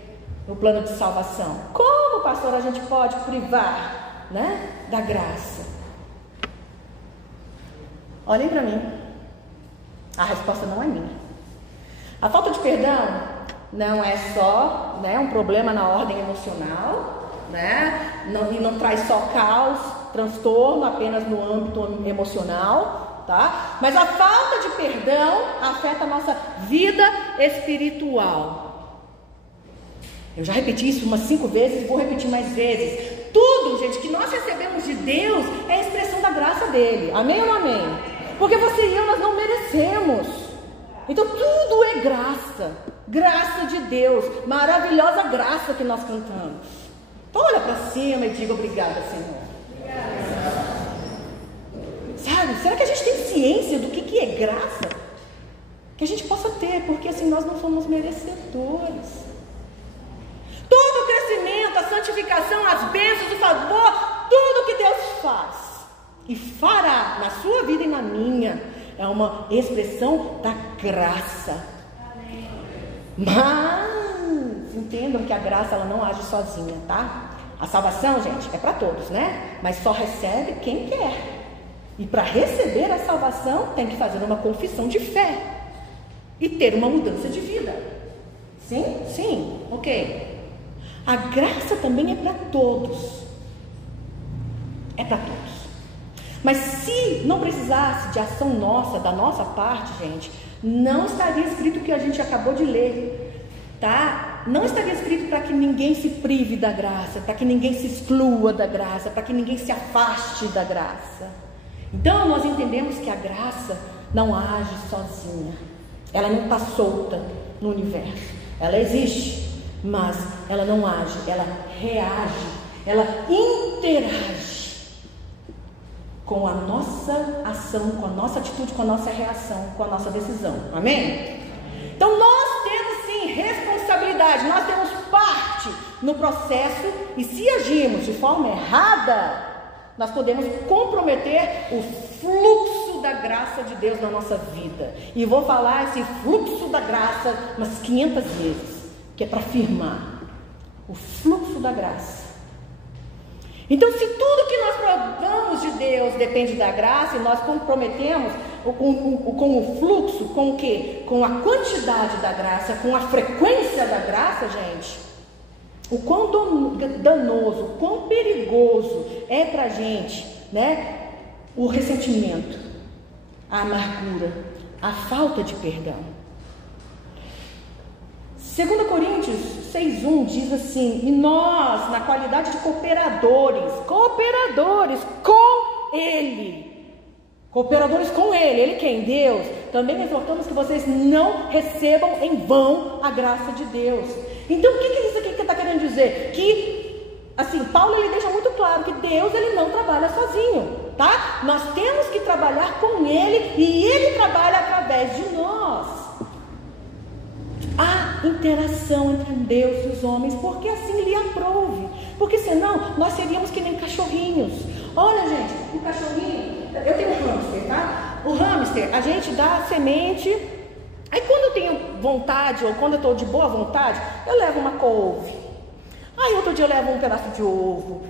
no plano de salvação. Como, pastor, a gente pode privar, né, da graça? Olhem para mim. A resposta não é minha. A falta de perdão não é só, né, um problema na ordem emocional, né? E não traz só caos, transtorno apenas no âmbito emocional, tá? Mas a falta de perdão afeta a nossa vida espiritual. Eu já repeti isso umas 5 vezes e vou repetir mais vezes. Tudo, gente, que nós recebemos de Deus é a expressão da graça dele. Amém ou não amém? Porque você e eu, nós não merecemos. Então tudo é graça. Graça de Deus. Maravilhosa graça que nós cantamos. Então olha para cima e diga obrigada, Senhor. Sabe, será que a gente tem ciência do que é graça? Que a gente possa ter, porque assim nós não somos merecedores. Todo o crescimento, a santificação, as bênçãos, o favor, tudo que Deus faz e fará na sua vida e na minha é uma expressão da graça. Amém. Mas entendam que a graça ela não age sozinha, tá? A salvação, gente, é para todos, né? Mas só recebe quem quer. E para receber a salvação tem que fazer uma confissão de fé e ter uma mudança de vida. Sim? Sim, ok. A graça também é para todos. É para todos. Mas se não precisasse de ação nossa, da nossa parte, gente, não estaria escrito o que a gente acabou de ler, tá? Não estaria escrito para que ninguém se prive da graça, para que ninguém se exclua da graça, para que ninguém se afaste da graça. Então nós entendemos que a graça não age sozinha. Ela não está solta no universo. Ela existe, mas ela não age, ela reage, ela interage com a nossa ação, com a nossa atitude, com a nossa reação, com a nossa decisão. Amém? Então nós temos sim responsabilidade, nós temos parte no processo, e se agirmos de forma errada, nós podemos comprometer o fluxo da graça de Deus na nossa vida. E vou falar esse fluxo da graça umas 500 vezes, que é para afirmar o fluxo da graça. Então, se tudo que nós provamos de Deus depende da graça, e nós comprometemos com o fluxo, com o quê? Com a quantidade da graça, com a frequência da graça, gente, o quão danoso, o quão perigoso é para a gente, né? O ressentimento, a amargura, a falta de perdão. 2 Coríntios 6,1 diz assim: e nós, na qualidade de cooperadores com Ele, Ele quem? Deus, também exortamos que vocês não recebam em vão a graça de Deus. Então o que é isso aqui que está querendo dizer? Que, assim, Paulo ele deixa muito claro que Deus ele não trabalha sozinho, tá? Nós temos que trabalhar com Ele, e Ele trabalha através de nós. Há interação entre Deus e os homens, porque assim Ele aprouve. Porque senão nós seríamos que nem cachorrinhos. Olha, gente, um cachorrinho, eu tenho um hamster, tá? O hamster, a gente dá a semente. Aí quando eu tenho vontade, ou quando eu estou de boa vontade, eu levo uma couve. Aí outro dia eu levo um pedaço de ovo.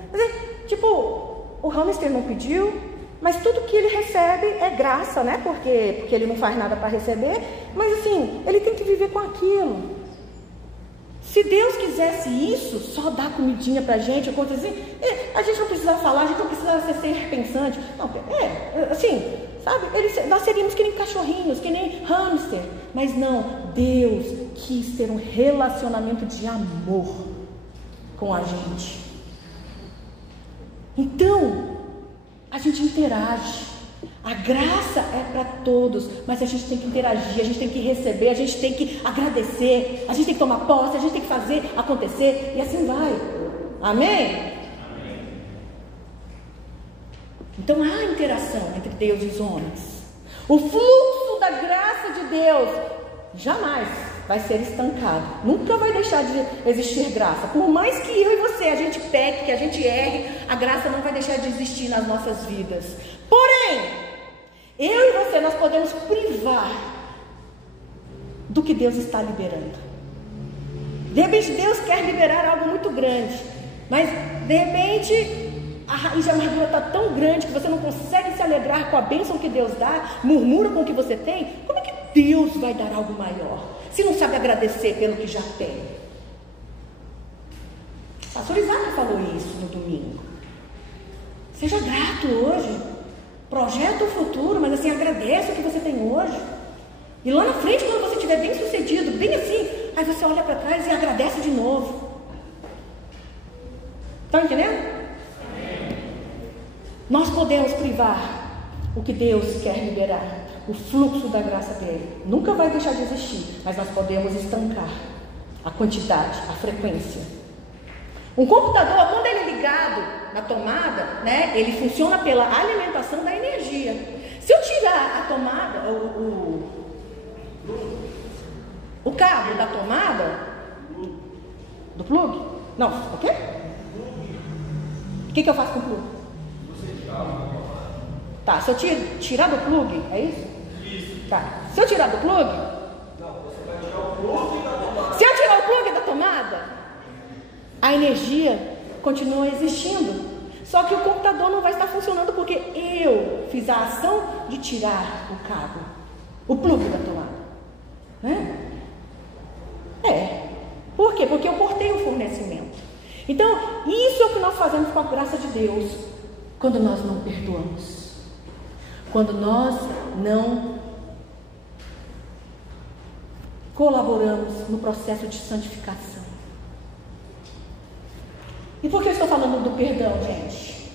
Tipo, o hamster não pediu, mas tudo que ele recebe é graça, né? Porque ele não faz nada para receber. Mas assim, ele tem que viver com aquilo. Se Deus quisesse isso, só dar comidinha pra gente, ou assim, a gente não precisava falar, a gente não precisava ser pensante. Não, assim, sabe? Nós seríamos que nem cachorrinhos, que nem hamster. Mas não, Deus quis ter um relacionamento de amor com a gente. Então, a gente interage. A graça é para todos, mas a gente tem que interagir, a gente tem que receber, a gente tem que agradecer, a gente tem que tomar posse, a gente tem que fazer acontecer, e assim vai. Amém? Amém. Então há interação entre Deus e os homens. O fluxo da graça de Deus jamais vai ser estancado. Nunca vai deixar de existir graça. Por mais que eu e você, a gente peque, que a gente erre, a graça não vai deixar de existir nas nossas vidas. Porém, eu e você, nós podemos privar do que Deus está liberando. De repente Deus quer liberar algo muito grande, mas de repente a raiz de amargura está tão grande que você não consegue se alegrar com a bênção que Deus dá, murmura com o que você tem. Como é que Deus vai dar algo maior, se não sabe agradecer pelo que já tem? O pastor Isaac falou isso no domingo. Seja grato hoje, projeta o futuro, mas assim, agradece o que você tem hoje. E lá na frente, quando você estiver bem sucedido, bem assim, aí você olha para trás e agradece de novo. Estão entendendo? Nós podemos privar o que Deus quer liberar, o fluxo da graça dele. Nunca vai deixar de existir, mas nós podemos estancar a quantidade, a frequência. Um computador, quando ele é ligado na tomada, né, ele funciona pela alimentação da energia. Se eu tirar a tomada, o cabo da tomada, do plug? Não, o quê? O que eu faço com o plug? Tá, se eu tirar do plug, é isso? Isso. Tá. Se eu tirar do plug? Não, você vai tirar o plug da tomada. Se eu tirar o plug da tomada, a energia continua existindo. Só que o computador não vai estar funcionando porque eu fiz a ação de tirar o cabo, o plug da tomada. Né? Por quê? Porque eu cortei o fornecimento. Então, isso é o que nós fazemos com a graça de Deus. Quando nós não perdoamos, quando nós não colaboramos no processo de santificação. E por que eu estou falando do perdão, gente?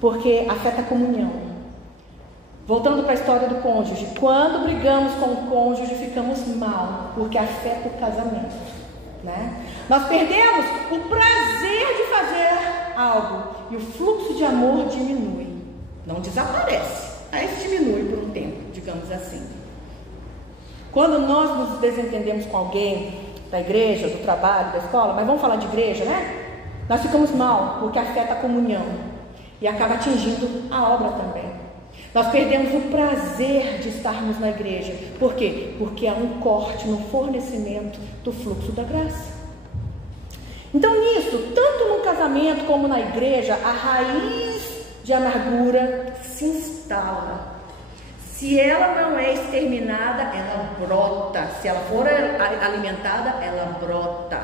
Porque afeta a comunhão. Voltando para a história do cônjuge, quando brigamos com o cônjuge, ficamos mal, porque afeta o casamento, né? Nós perdemos o prazer de fazer algo e o fluxo de amor diminui, não desaparece, mas diminui por um tempo, digamos assim. Quando nós nos desentendemos com alguém da igreja, do trabalho, da escola, mas vamos falar de igreja, né? Nós ficamos mal porque afeta a comunhão e acaba atingindo a obra também. Nós perdemos o prazer de estarmos na igreja. Por quê? Porque há um corte no fornecimento do fluxo da graça. Então nisso, tanto no casamento como na igreja, a raiz de amargura se instala. Se ela não é exterminada, ela brota. Se ela for alimentada, ela brota.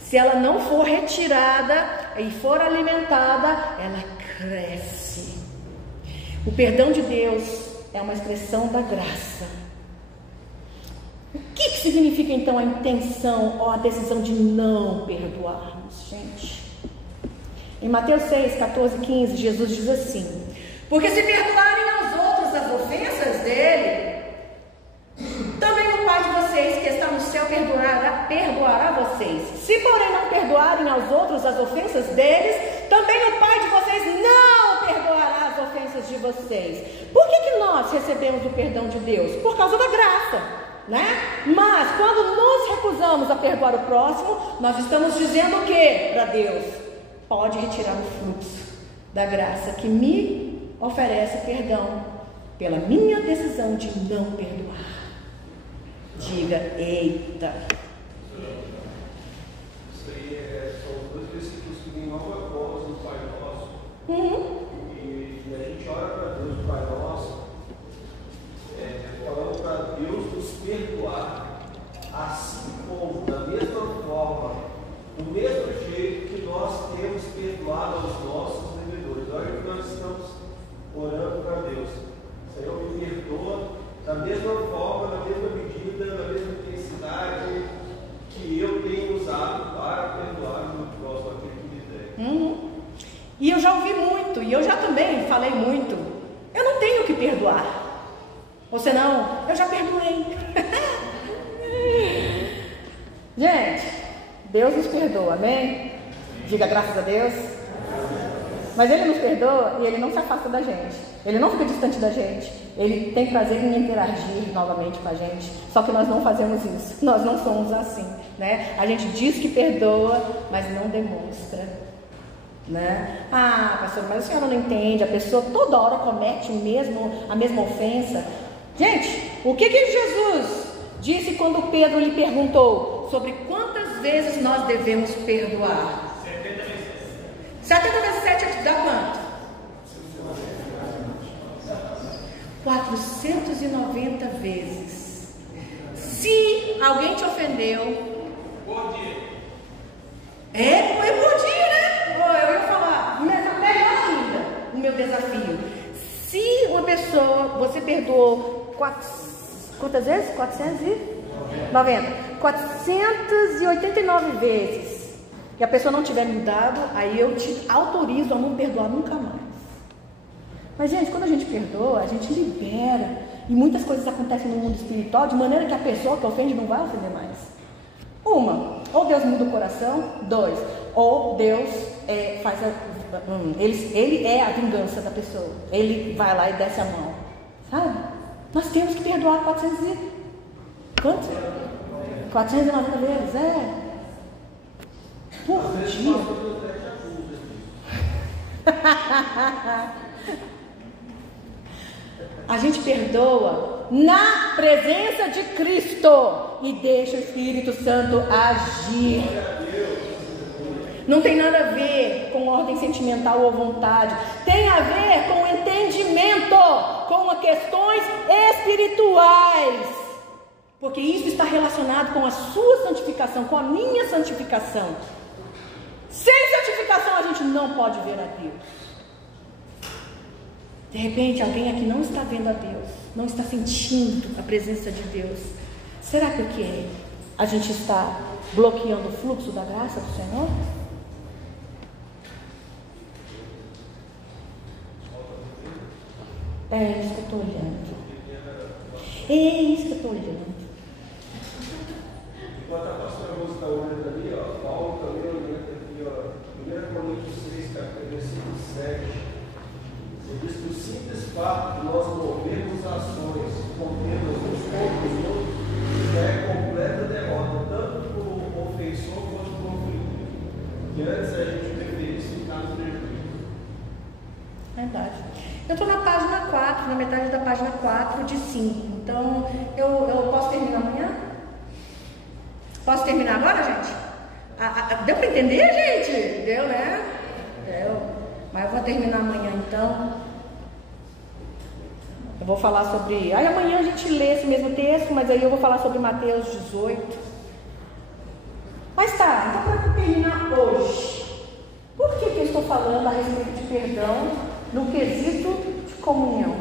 Se ela não for retirada e for alimentada, ela cresce. O perdão de Deus é uma expressão da graça. O que significa então a intenção ou a decisão de não perdoarmos, gente? Em Mateus 6, 14, 15, Jesus diz assim: porque se perdoarem aos outros as ofensas dele, também o Pai de vocês que está no céu perdoará vocês. Se porém não perdoarem aos outros as ofensas deles, também o Pai de vocês não perdoará as ofensas de vocês. Por que nós recebemos o perdão de Deus? Por causa da graça, né? Mas quando nos recusamos a perdoar o próximo, nós estamos dizendo o que para Deus? Pode retirar o fluxo da graça que me oferece perdão pela minha decisão de não perdoar. Diga, eita. Isso aí são os dois versículos que vêm logo após no Pai Nosso. E a gente ora para Deus, Pai Nosso, falando para Deus nos perdoar, assim como, da mesma forma, do mesmo jeito que nós temos perdoado aos nossos devedores. Olha o que nós estamos orando para Deus. Senhor, me perdoa da mesma forma, na mesma medida, na mesma intensidade que eu tenho usado para perdoar o meu próximo, aquele que me der. E eu já ouvi muito, e eu já também falei muito, eu não tenho que perdoar. Ou senão, eu já perdoei. Gente, Deus nos perdoa, amém? Diga graças a Deus. Mas Ele nos perdoa e Ele não se afasta da gente. Ele não fica distante da gente. Ele tem prazer em interagir novamente com a gente. Só que nós não fazemos isso. Nós não somos assim, né? A gente diz que perdoa, mas não demonstra, né? Ah, pastor, mas a senhora não entende. A pessoa toda hora comete a mesma ofensa. Gente, o que Jesus disse quando Pedro lhe perguntou sobre quantas vezes nós devemos perdoar? 70 vezes 7 dá quanto? 490 vezes. Se alguém te ofendeu, Bom dia. não é por dia, né? Eu ia falar, melhor ainda, o meu desafio. Se uma pessoa, você perdoou quantas vezes? 490. 489 vezes. E a pessoa não tiver mudado, aí eu te autorizo a não perdoar nunca mais. Mas, gente, quando a gente perdoa, a gente libera. E muitas coisas acontecem no mundo espiritual, de maneira que a pessoa que ofende não vai ofender mais. Uma, ou Deus muda o coração. 2, ou Deus ele é a vingança da pessoa. Ele vai lá e desce a mão. Sabe? Nós temos que perdoar 490 vezes, por dia. A gente perdoa na presença de Cristo e deixa o Espírito Santo agir. Não tem nada a ver com ordem sentimental ou vontade. Tem a ver com entendimento, com questões espirituais. Porque isso está relacionado com a sua santificação, com a minha santificação. Sem santificação a gente não pode ver a Deus. De repente alguém aqui não está vendo a Deus, não está sentindo a presença de Deus. Será que a gente está bloqueando o fluxo da graça do Senhor? É isso que eu estou olhando. É isso que eu estou olhando. Enquanto a pastora Rosa está olhando ali, Paulo também olhando aqui, 1 Coríntios 6, versículo 7. Ele diz que o simples fato de nós movermos ações contendas uns contra os outros já é completa derrota, tanto para o ofensor quanto para o ofendido. E antes a gente preferir ficar no prejuízo. Verdade. Eu estou na página 4, na metade da página 4 de 5. Então, eu posso terminar amanhã? Posso terminar agora, gente? Deu para entender, gente? Deu, né? Deu. Mas eu vou terminar amanhã, então. Eu vou falar sobre... Aí amanhã a gente lê esse mesmo texto, mas aí eu vou falar sobre Mateus 18. Mas tá, então para terminar hoje, por que eu estou falando a respeito de perdão no quesito de comunhão?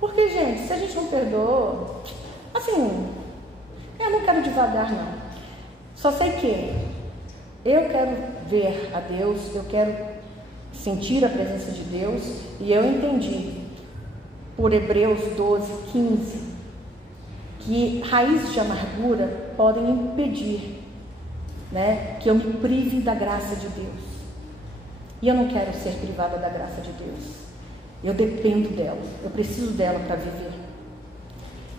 Porque, gente, se a gente não perdoa, assim, eu não quero devagar, não. Só sei que eu quero ver a Deus, eu quero sentir a presença de Deus, e eu entendi, por Hebreus 12, 15, que raízes de amargura podem impedir, né, que eu me prive da graça de Deus. E eu não quero ser privada da graça de Deus. Eu dependo dela, eu preciso dela para viver.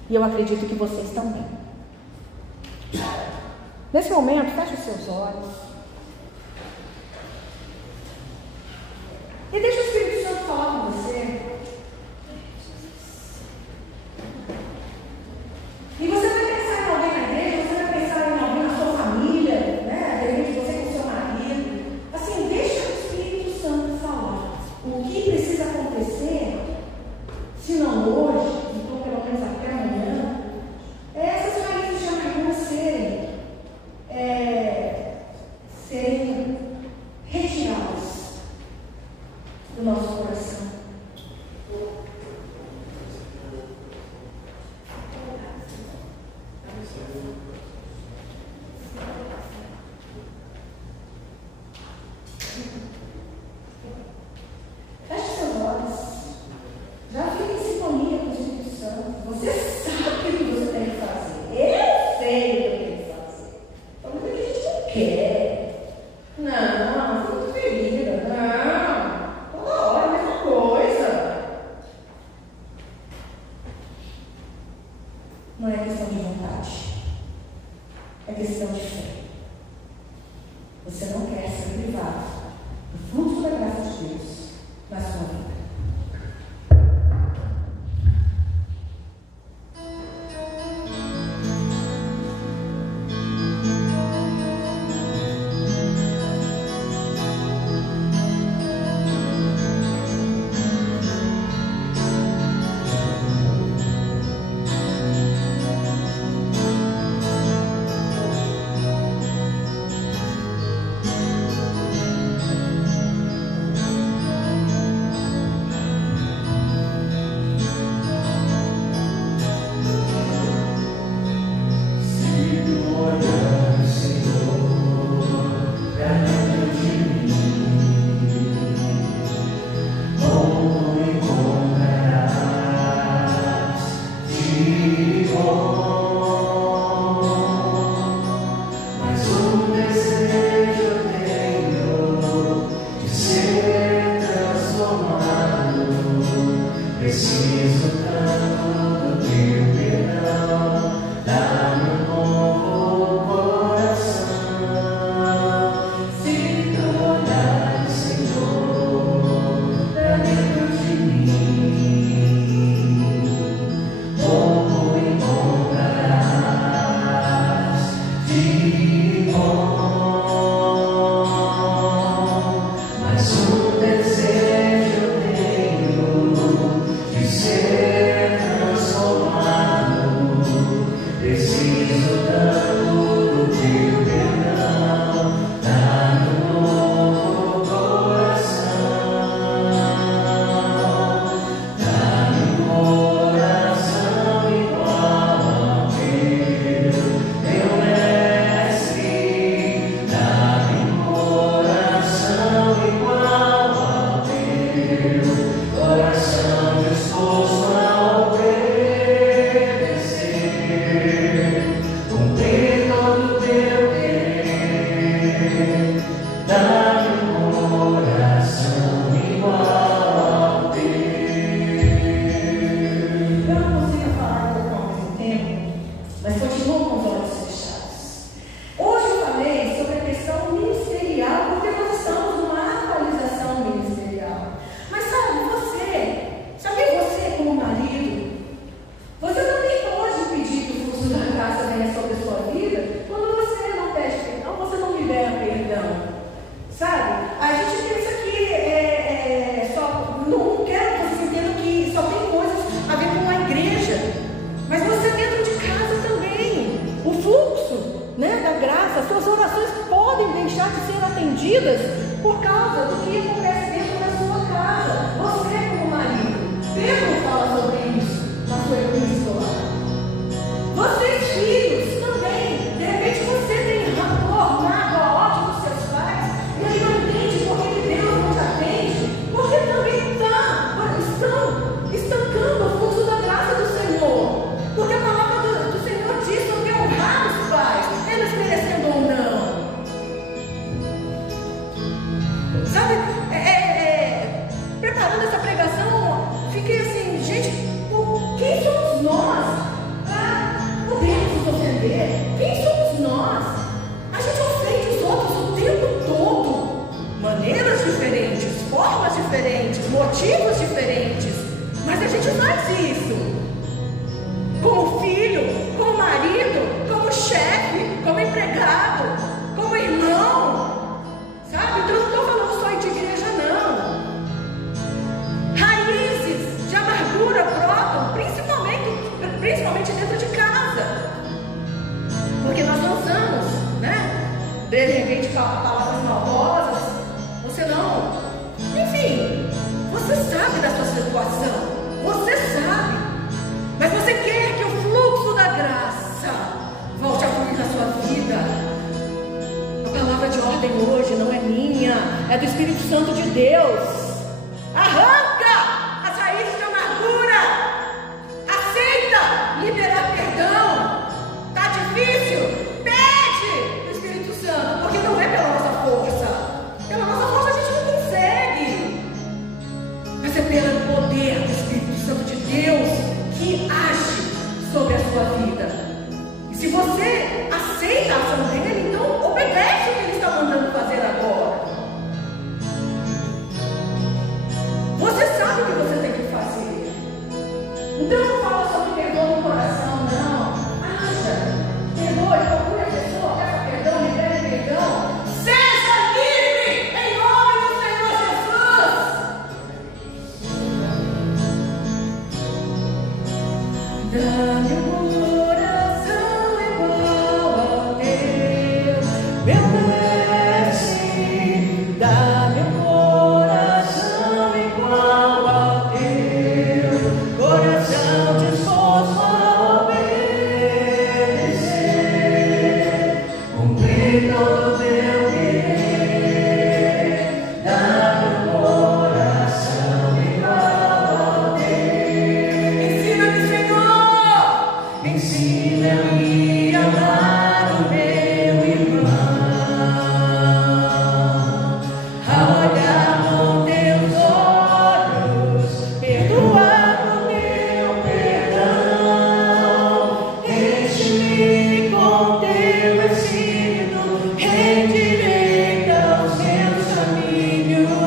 E eu acredito que vocês também. Nesse momento, feche os seus olhos. E deixa o Espírito Santo falar com você. E você vai pensar em alguém na igreja, você vai pensar em alguém na sua família, né? De repente você com seu marido. Assim, deixa o Espírito Santo falar. O que precisa acontecer, se não hoje, então pelo menos até amanhã, é essas raízes de amargura serem retiradas do nosso coração. Feche seus olhos. Já fique em sintonia com o Espírito Santo. Você sabe o que você tem que fazer. Eu sei o que eu tenho que fazer. Então, muita gente não quer. Não, fico muito ferida. Não. Toda hora a mesma coisa. Não é questão de vontade. É questão de fé. Você não quer ser privado do fluxo da graça de Deus. na sua vida. Por causa do que acontece dentro da sua casa. Você como marido, Pedro fala sobre isso na sua epístola. Vocês filhos também, de repente você tem rancor, mágoa, ódio dos seus pais, e aí não entende por que Deus não te atende, porque também estão estancando o fluxo da graça do Senhor. Porque a palavra do Senhor diz sobre honrar os pais, eles merecendo ou não. Sabe, preparando essa pregação, fiquei assim, gente, quem somos nós para podermos nos ofender? Quem somos nós? A gente ofende os outros o tempo todo, maneiras diferentes, formas diferentes, motivos diferentes, mas a gente faz isso, como filho, como marido, como chefe, como empregado, como irmão. Sabe? Então eu não estou falando só de igreja, não. Raízes de amargura brotam, principalmente dentro de casa. Porque nós lançamos, né? De repente, palavras maldosas. Você não. Enfim, você sabe da sua situação. Você sabe. Mas você quer que o fluxo da graça volte a fluir na sua vida. A palavra de ordem hoje não é minha, é do Espírito Santo de Deus. Arranca as raízes de amargura. Aceita liberar perdão. Tá difícil? Pede o Espírito Santo, porque não é pela nossa força. Pela nossa força a gente não consegue, mas é pelo poder do Espírito Santo de Deus que age sobre a sua vida. E se você aceita a ação dele, então obedece o que ele está mandando fazer agora. Dá-me um coração igual ao teu, meu mestre. Dá-me um coração igual ao teu, coração disposto a obedecer, cumprir todo o teu querer. Dá-me um coração igual ao teu. Ensina-me, Senhor, ensina-me a amar o meu irmão, a olhar com teus olhos, perdoar com teu perdão, enche-me com teu Espírito, endireita os meus caminhos.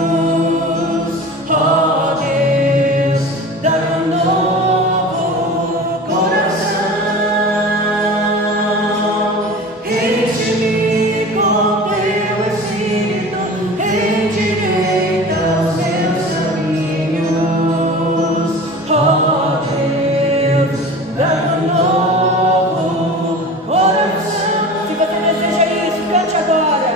Ó Deus, dá-me um novo coração, enche-me com teu Espírito, endireita os meus caminhos. Ó Deus, dá-me um novo coração. Se você deseja isso, cante agora.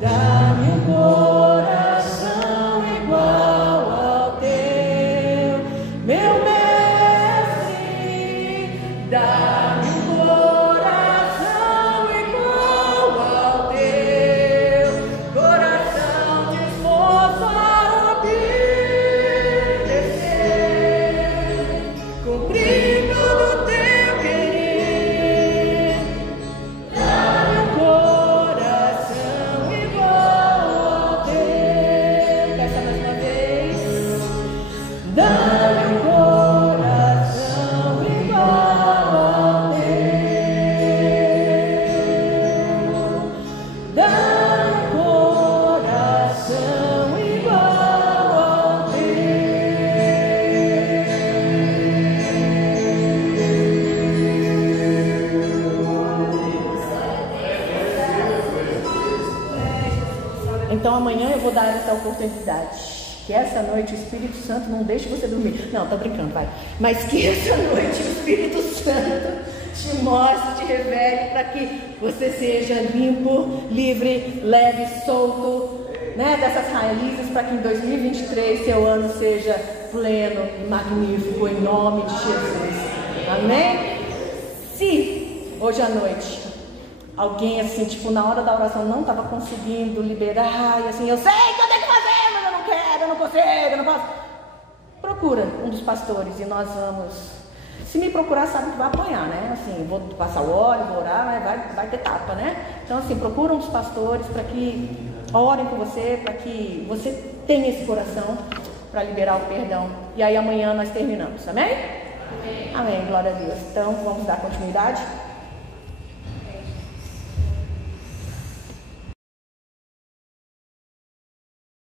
Dá-me um coração igual ao teu, meu mestre. Dá-me um coração igual ao teu, coração disposto a obedecer, cumprir todo o teu querer. Dá-me um coração igual ao teu. Peça mais uma vez. Dá-me um coração igual ao teu. Dá-me um coração igual ao teu. Então amanhã eu vou dar essa oportunidade. Que essa noite o Espírito Santo não deixe você dormir. Não, tô brincando, vai. Mas que essa noite o Espírito Santo te mostre, te revele, para que você seja limpo, livre, leve, solto, né, dessas raízes, para que em 2023 seu ano seja pleno e magnífico, em nome de Jesus. Amém? Se hoje à noite alguém assim, tipo, na hora da oração não estava conseguindo liberar, e assim, eu sei que eu tenho que fazer, mas eu não quero, eu não consigo, eu não posso. Procura um dos pastores e nós vamos. Se me procurar, sabe que vai apanhar, né? Assim, vou passar o óleo, vou orar, mas vai ter tapa, né? Então, assim, procura um dos pastores para que orem por você, para que você tenha esse coração para liberar o perdão. E aí amanhã nós terminamos, amém? Amém, glória a Deus. Então, vamos dar continuidade.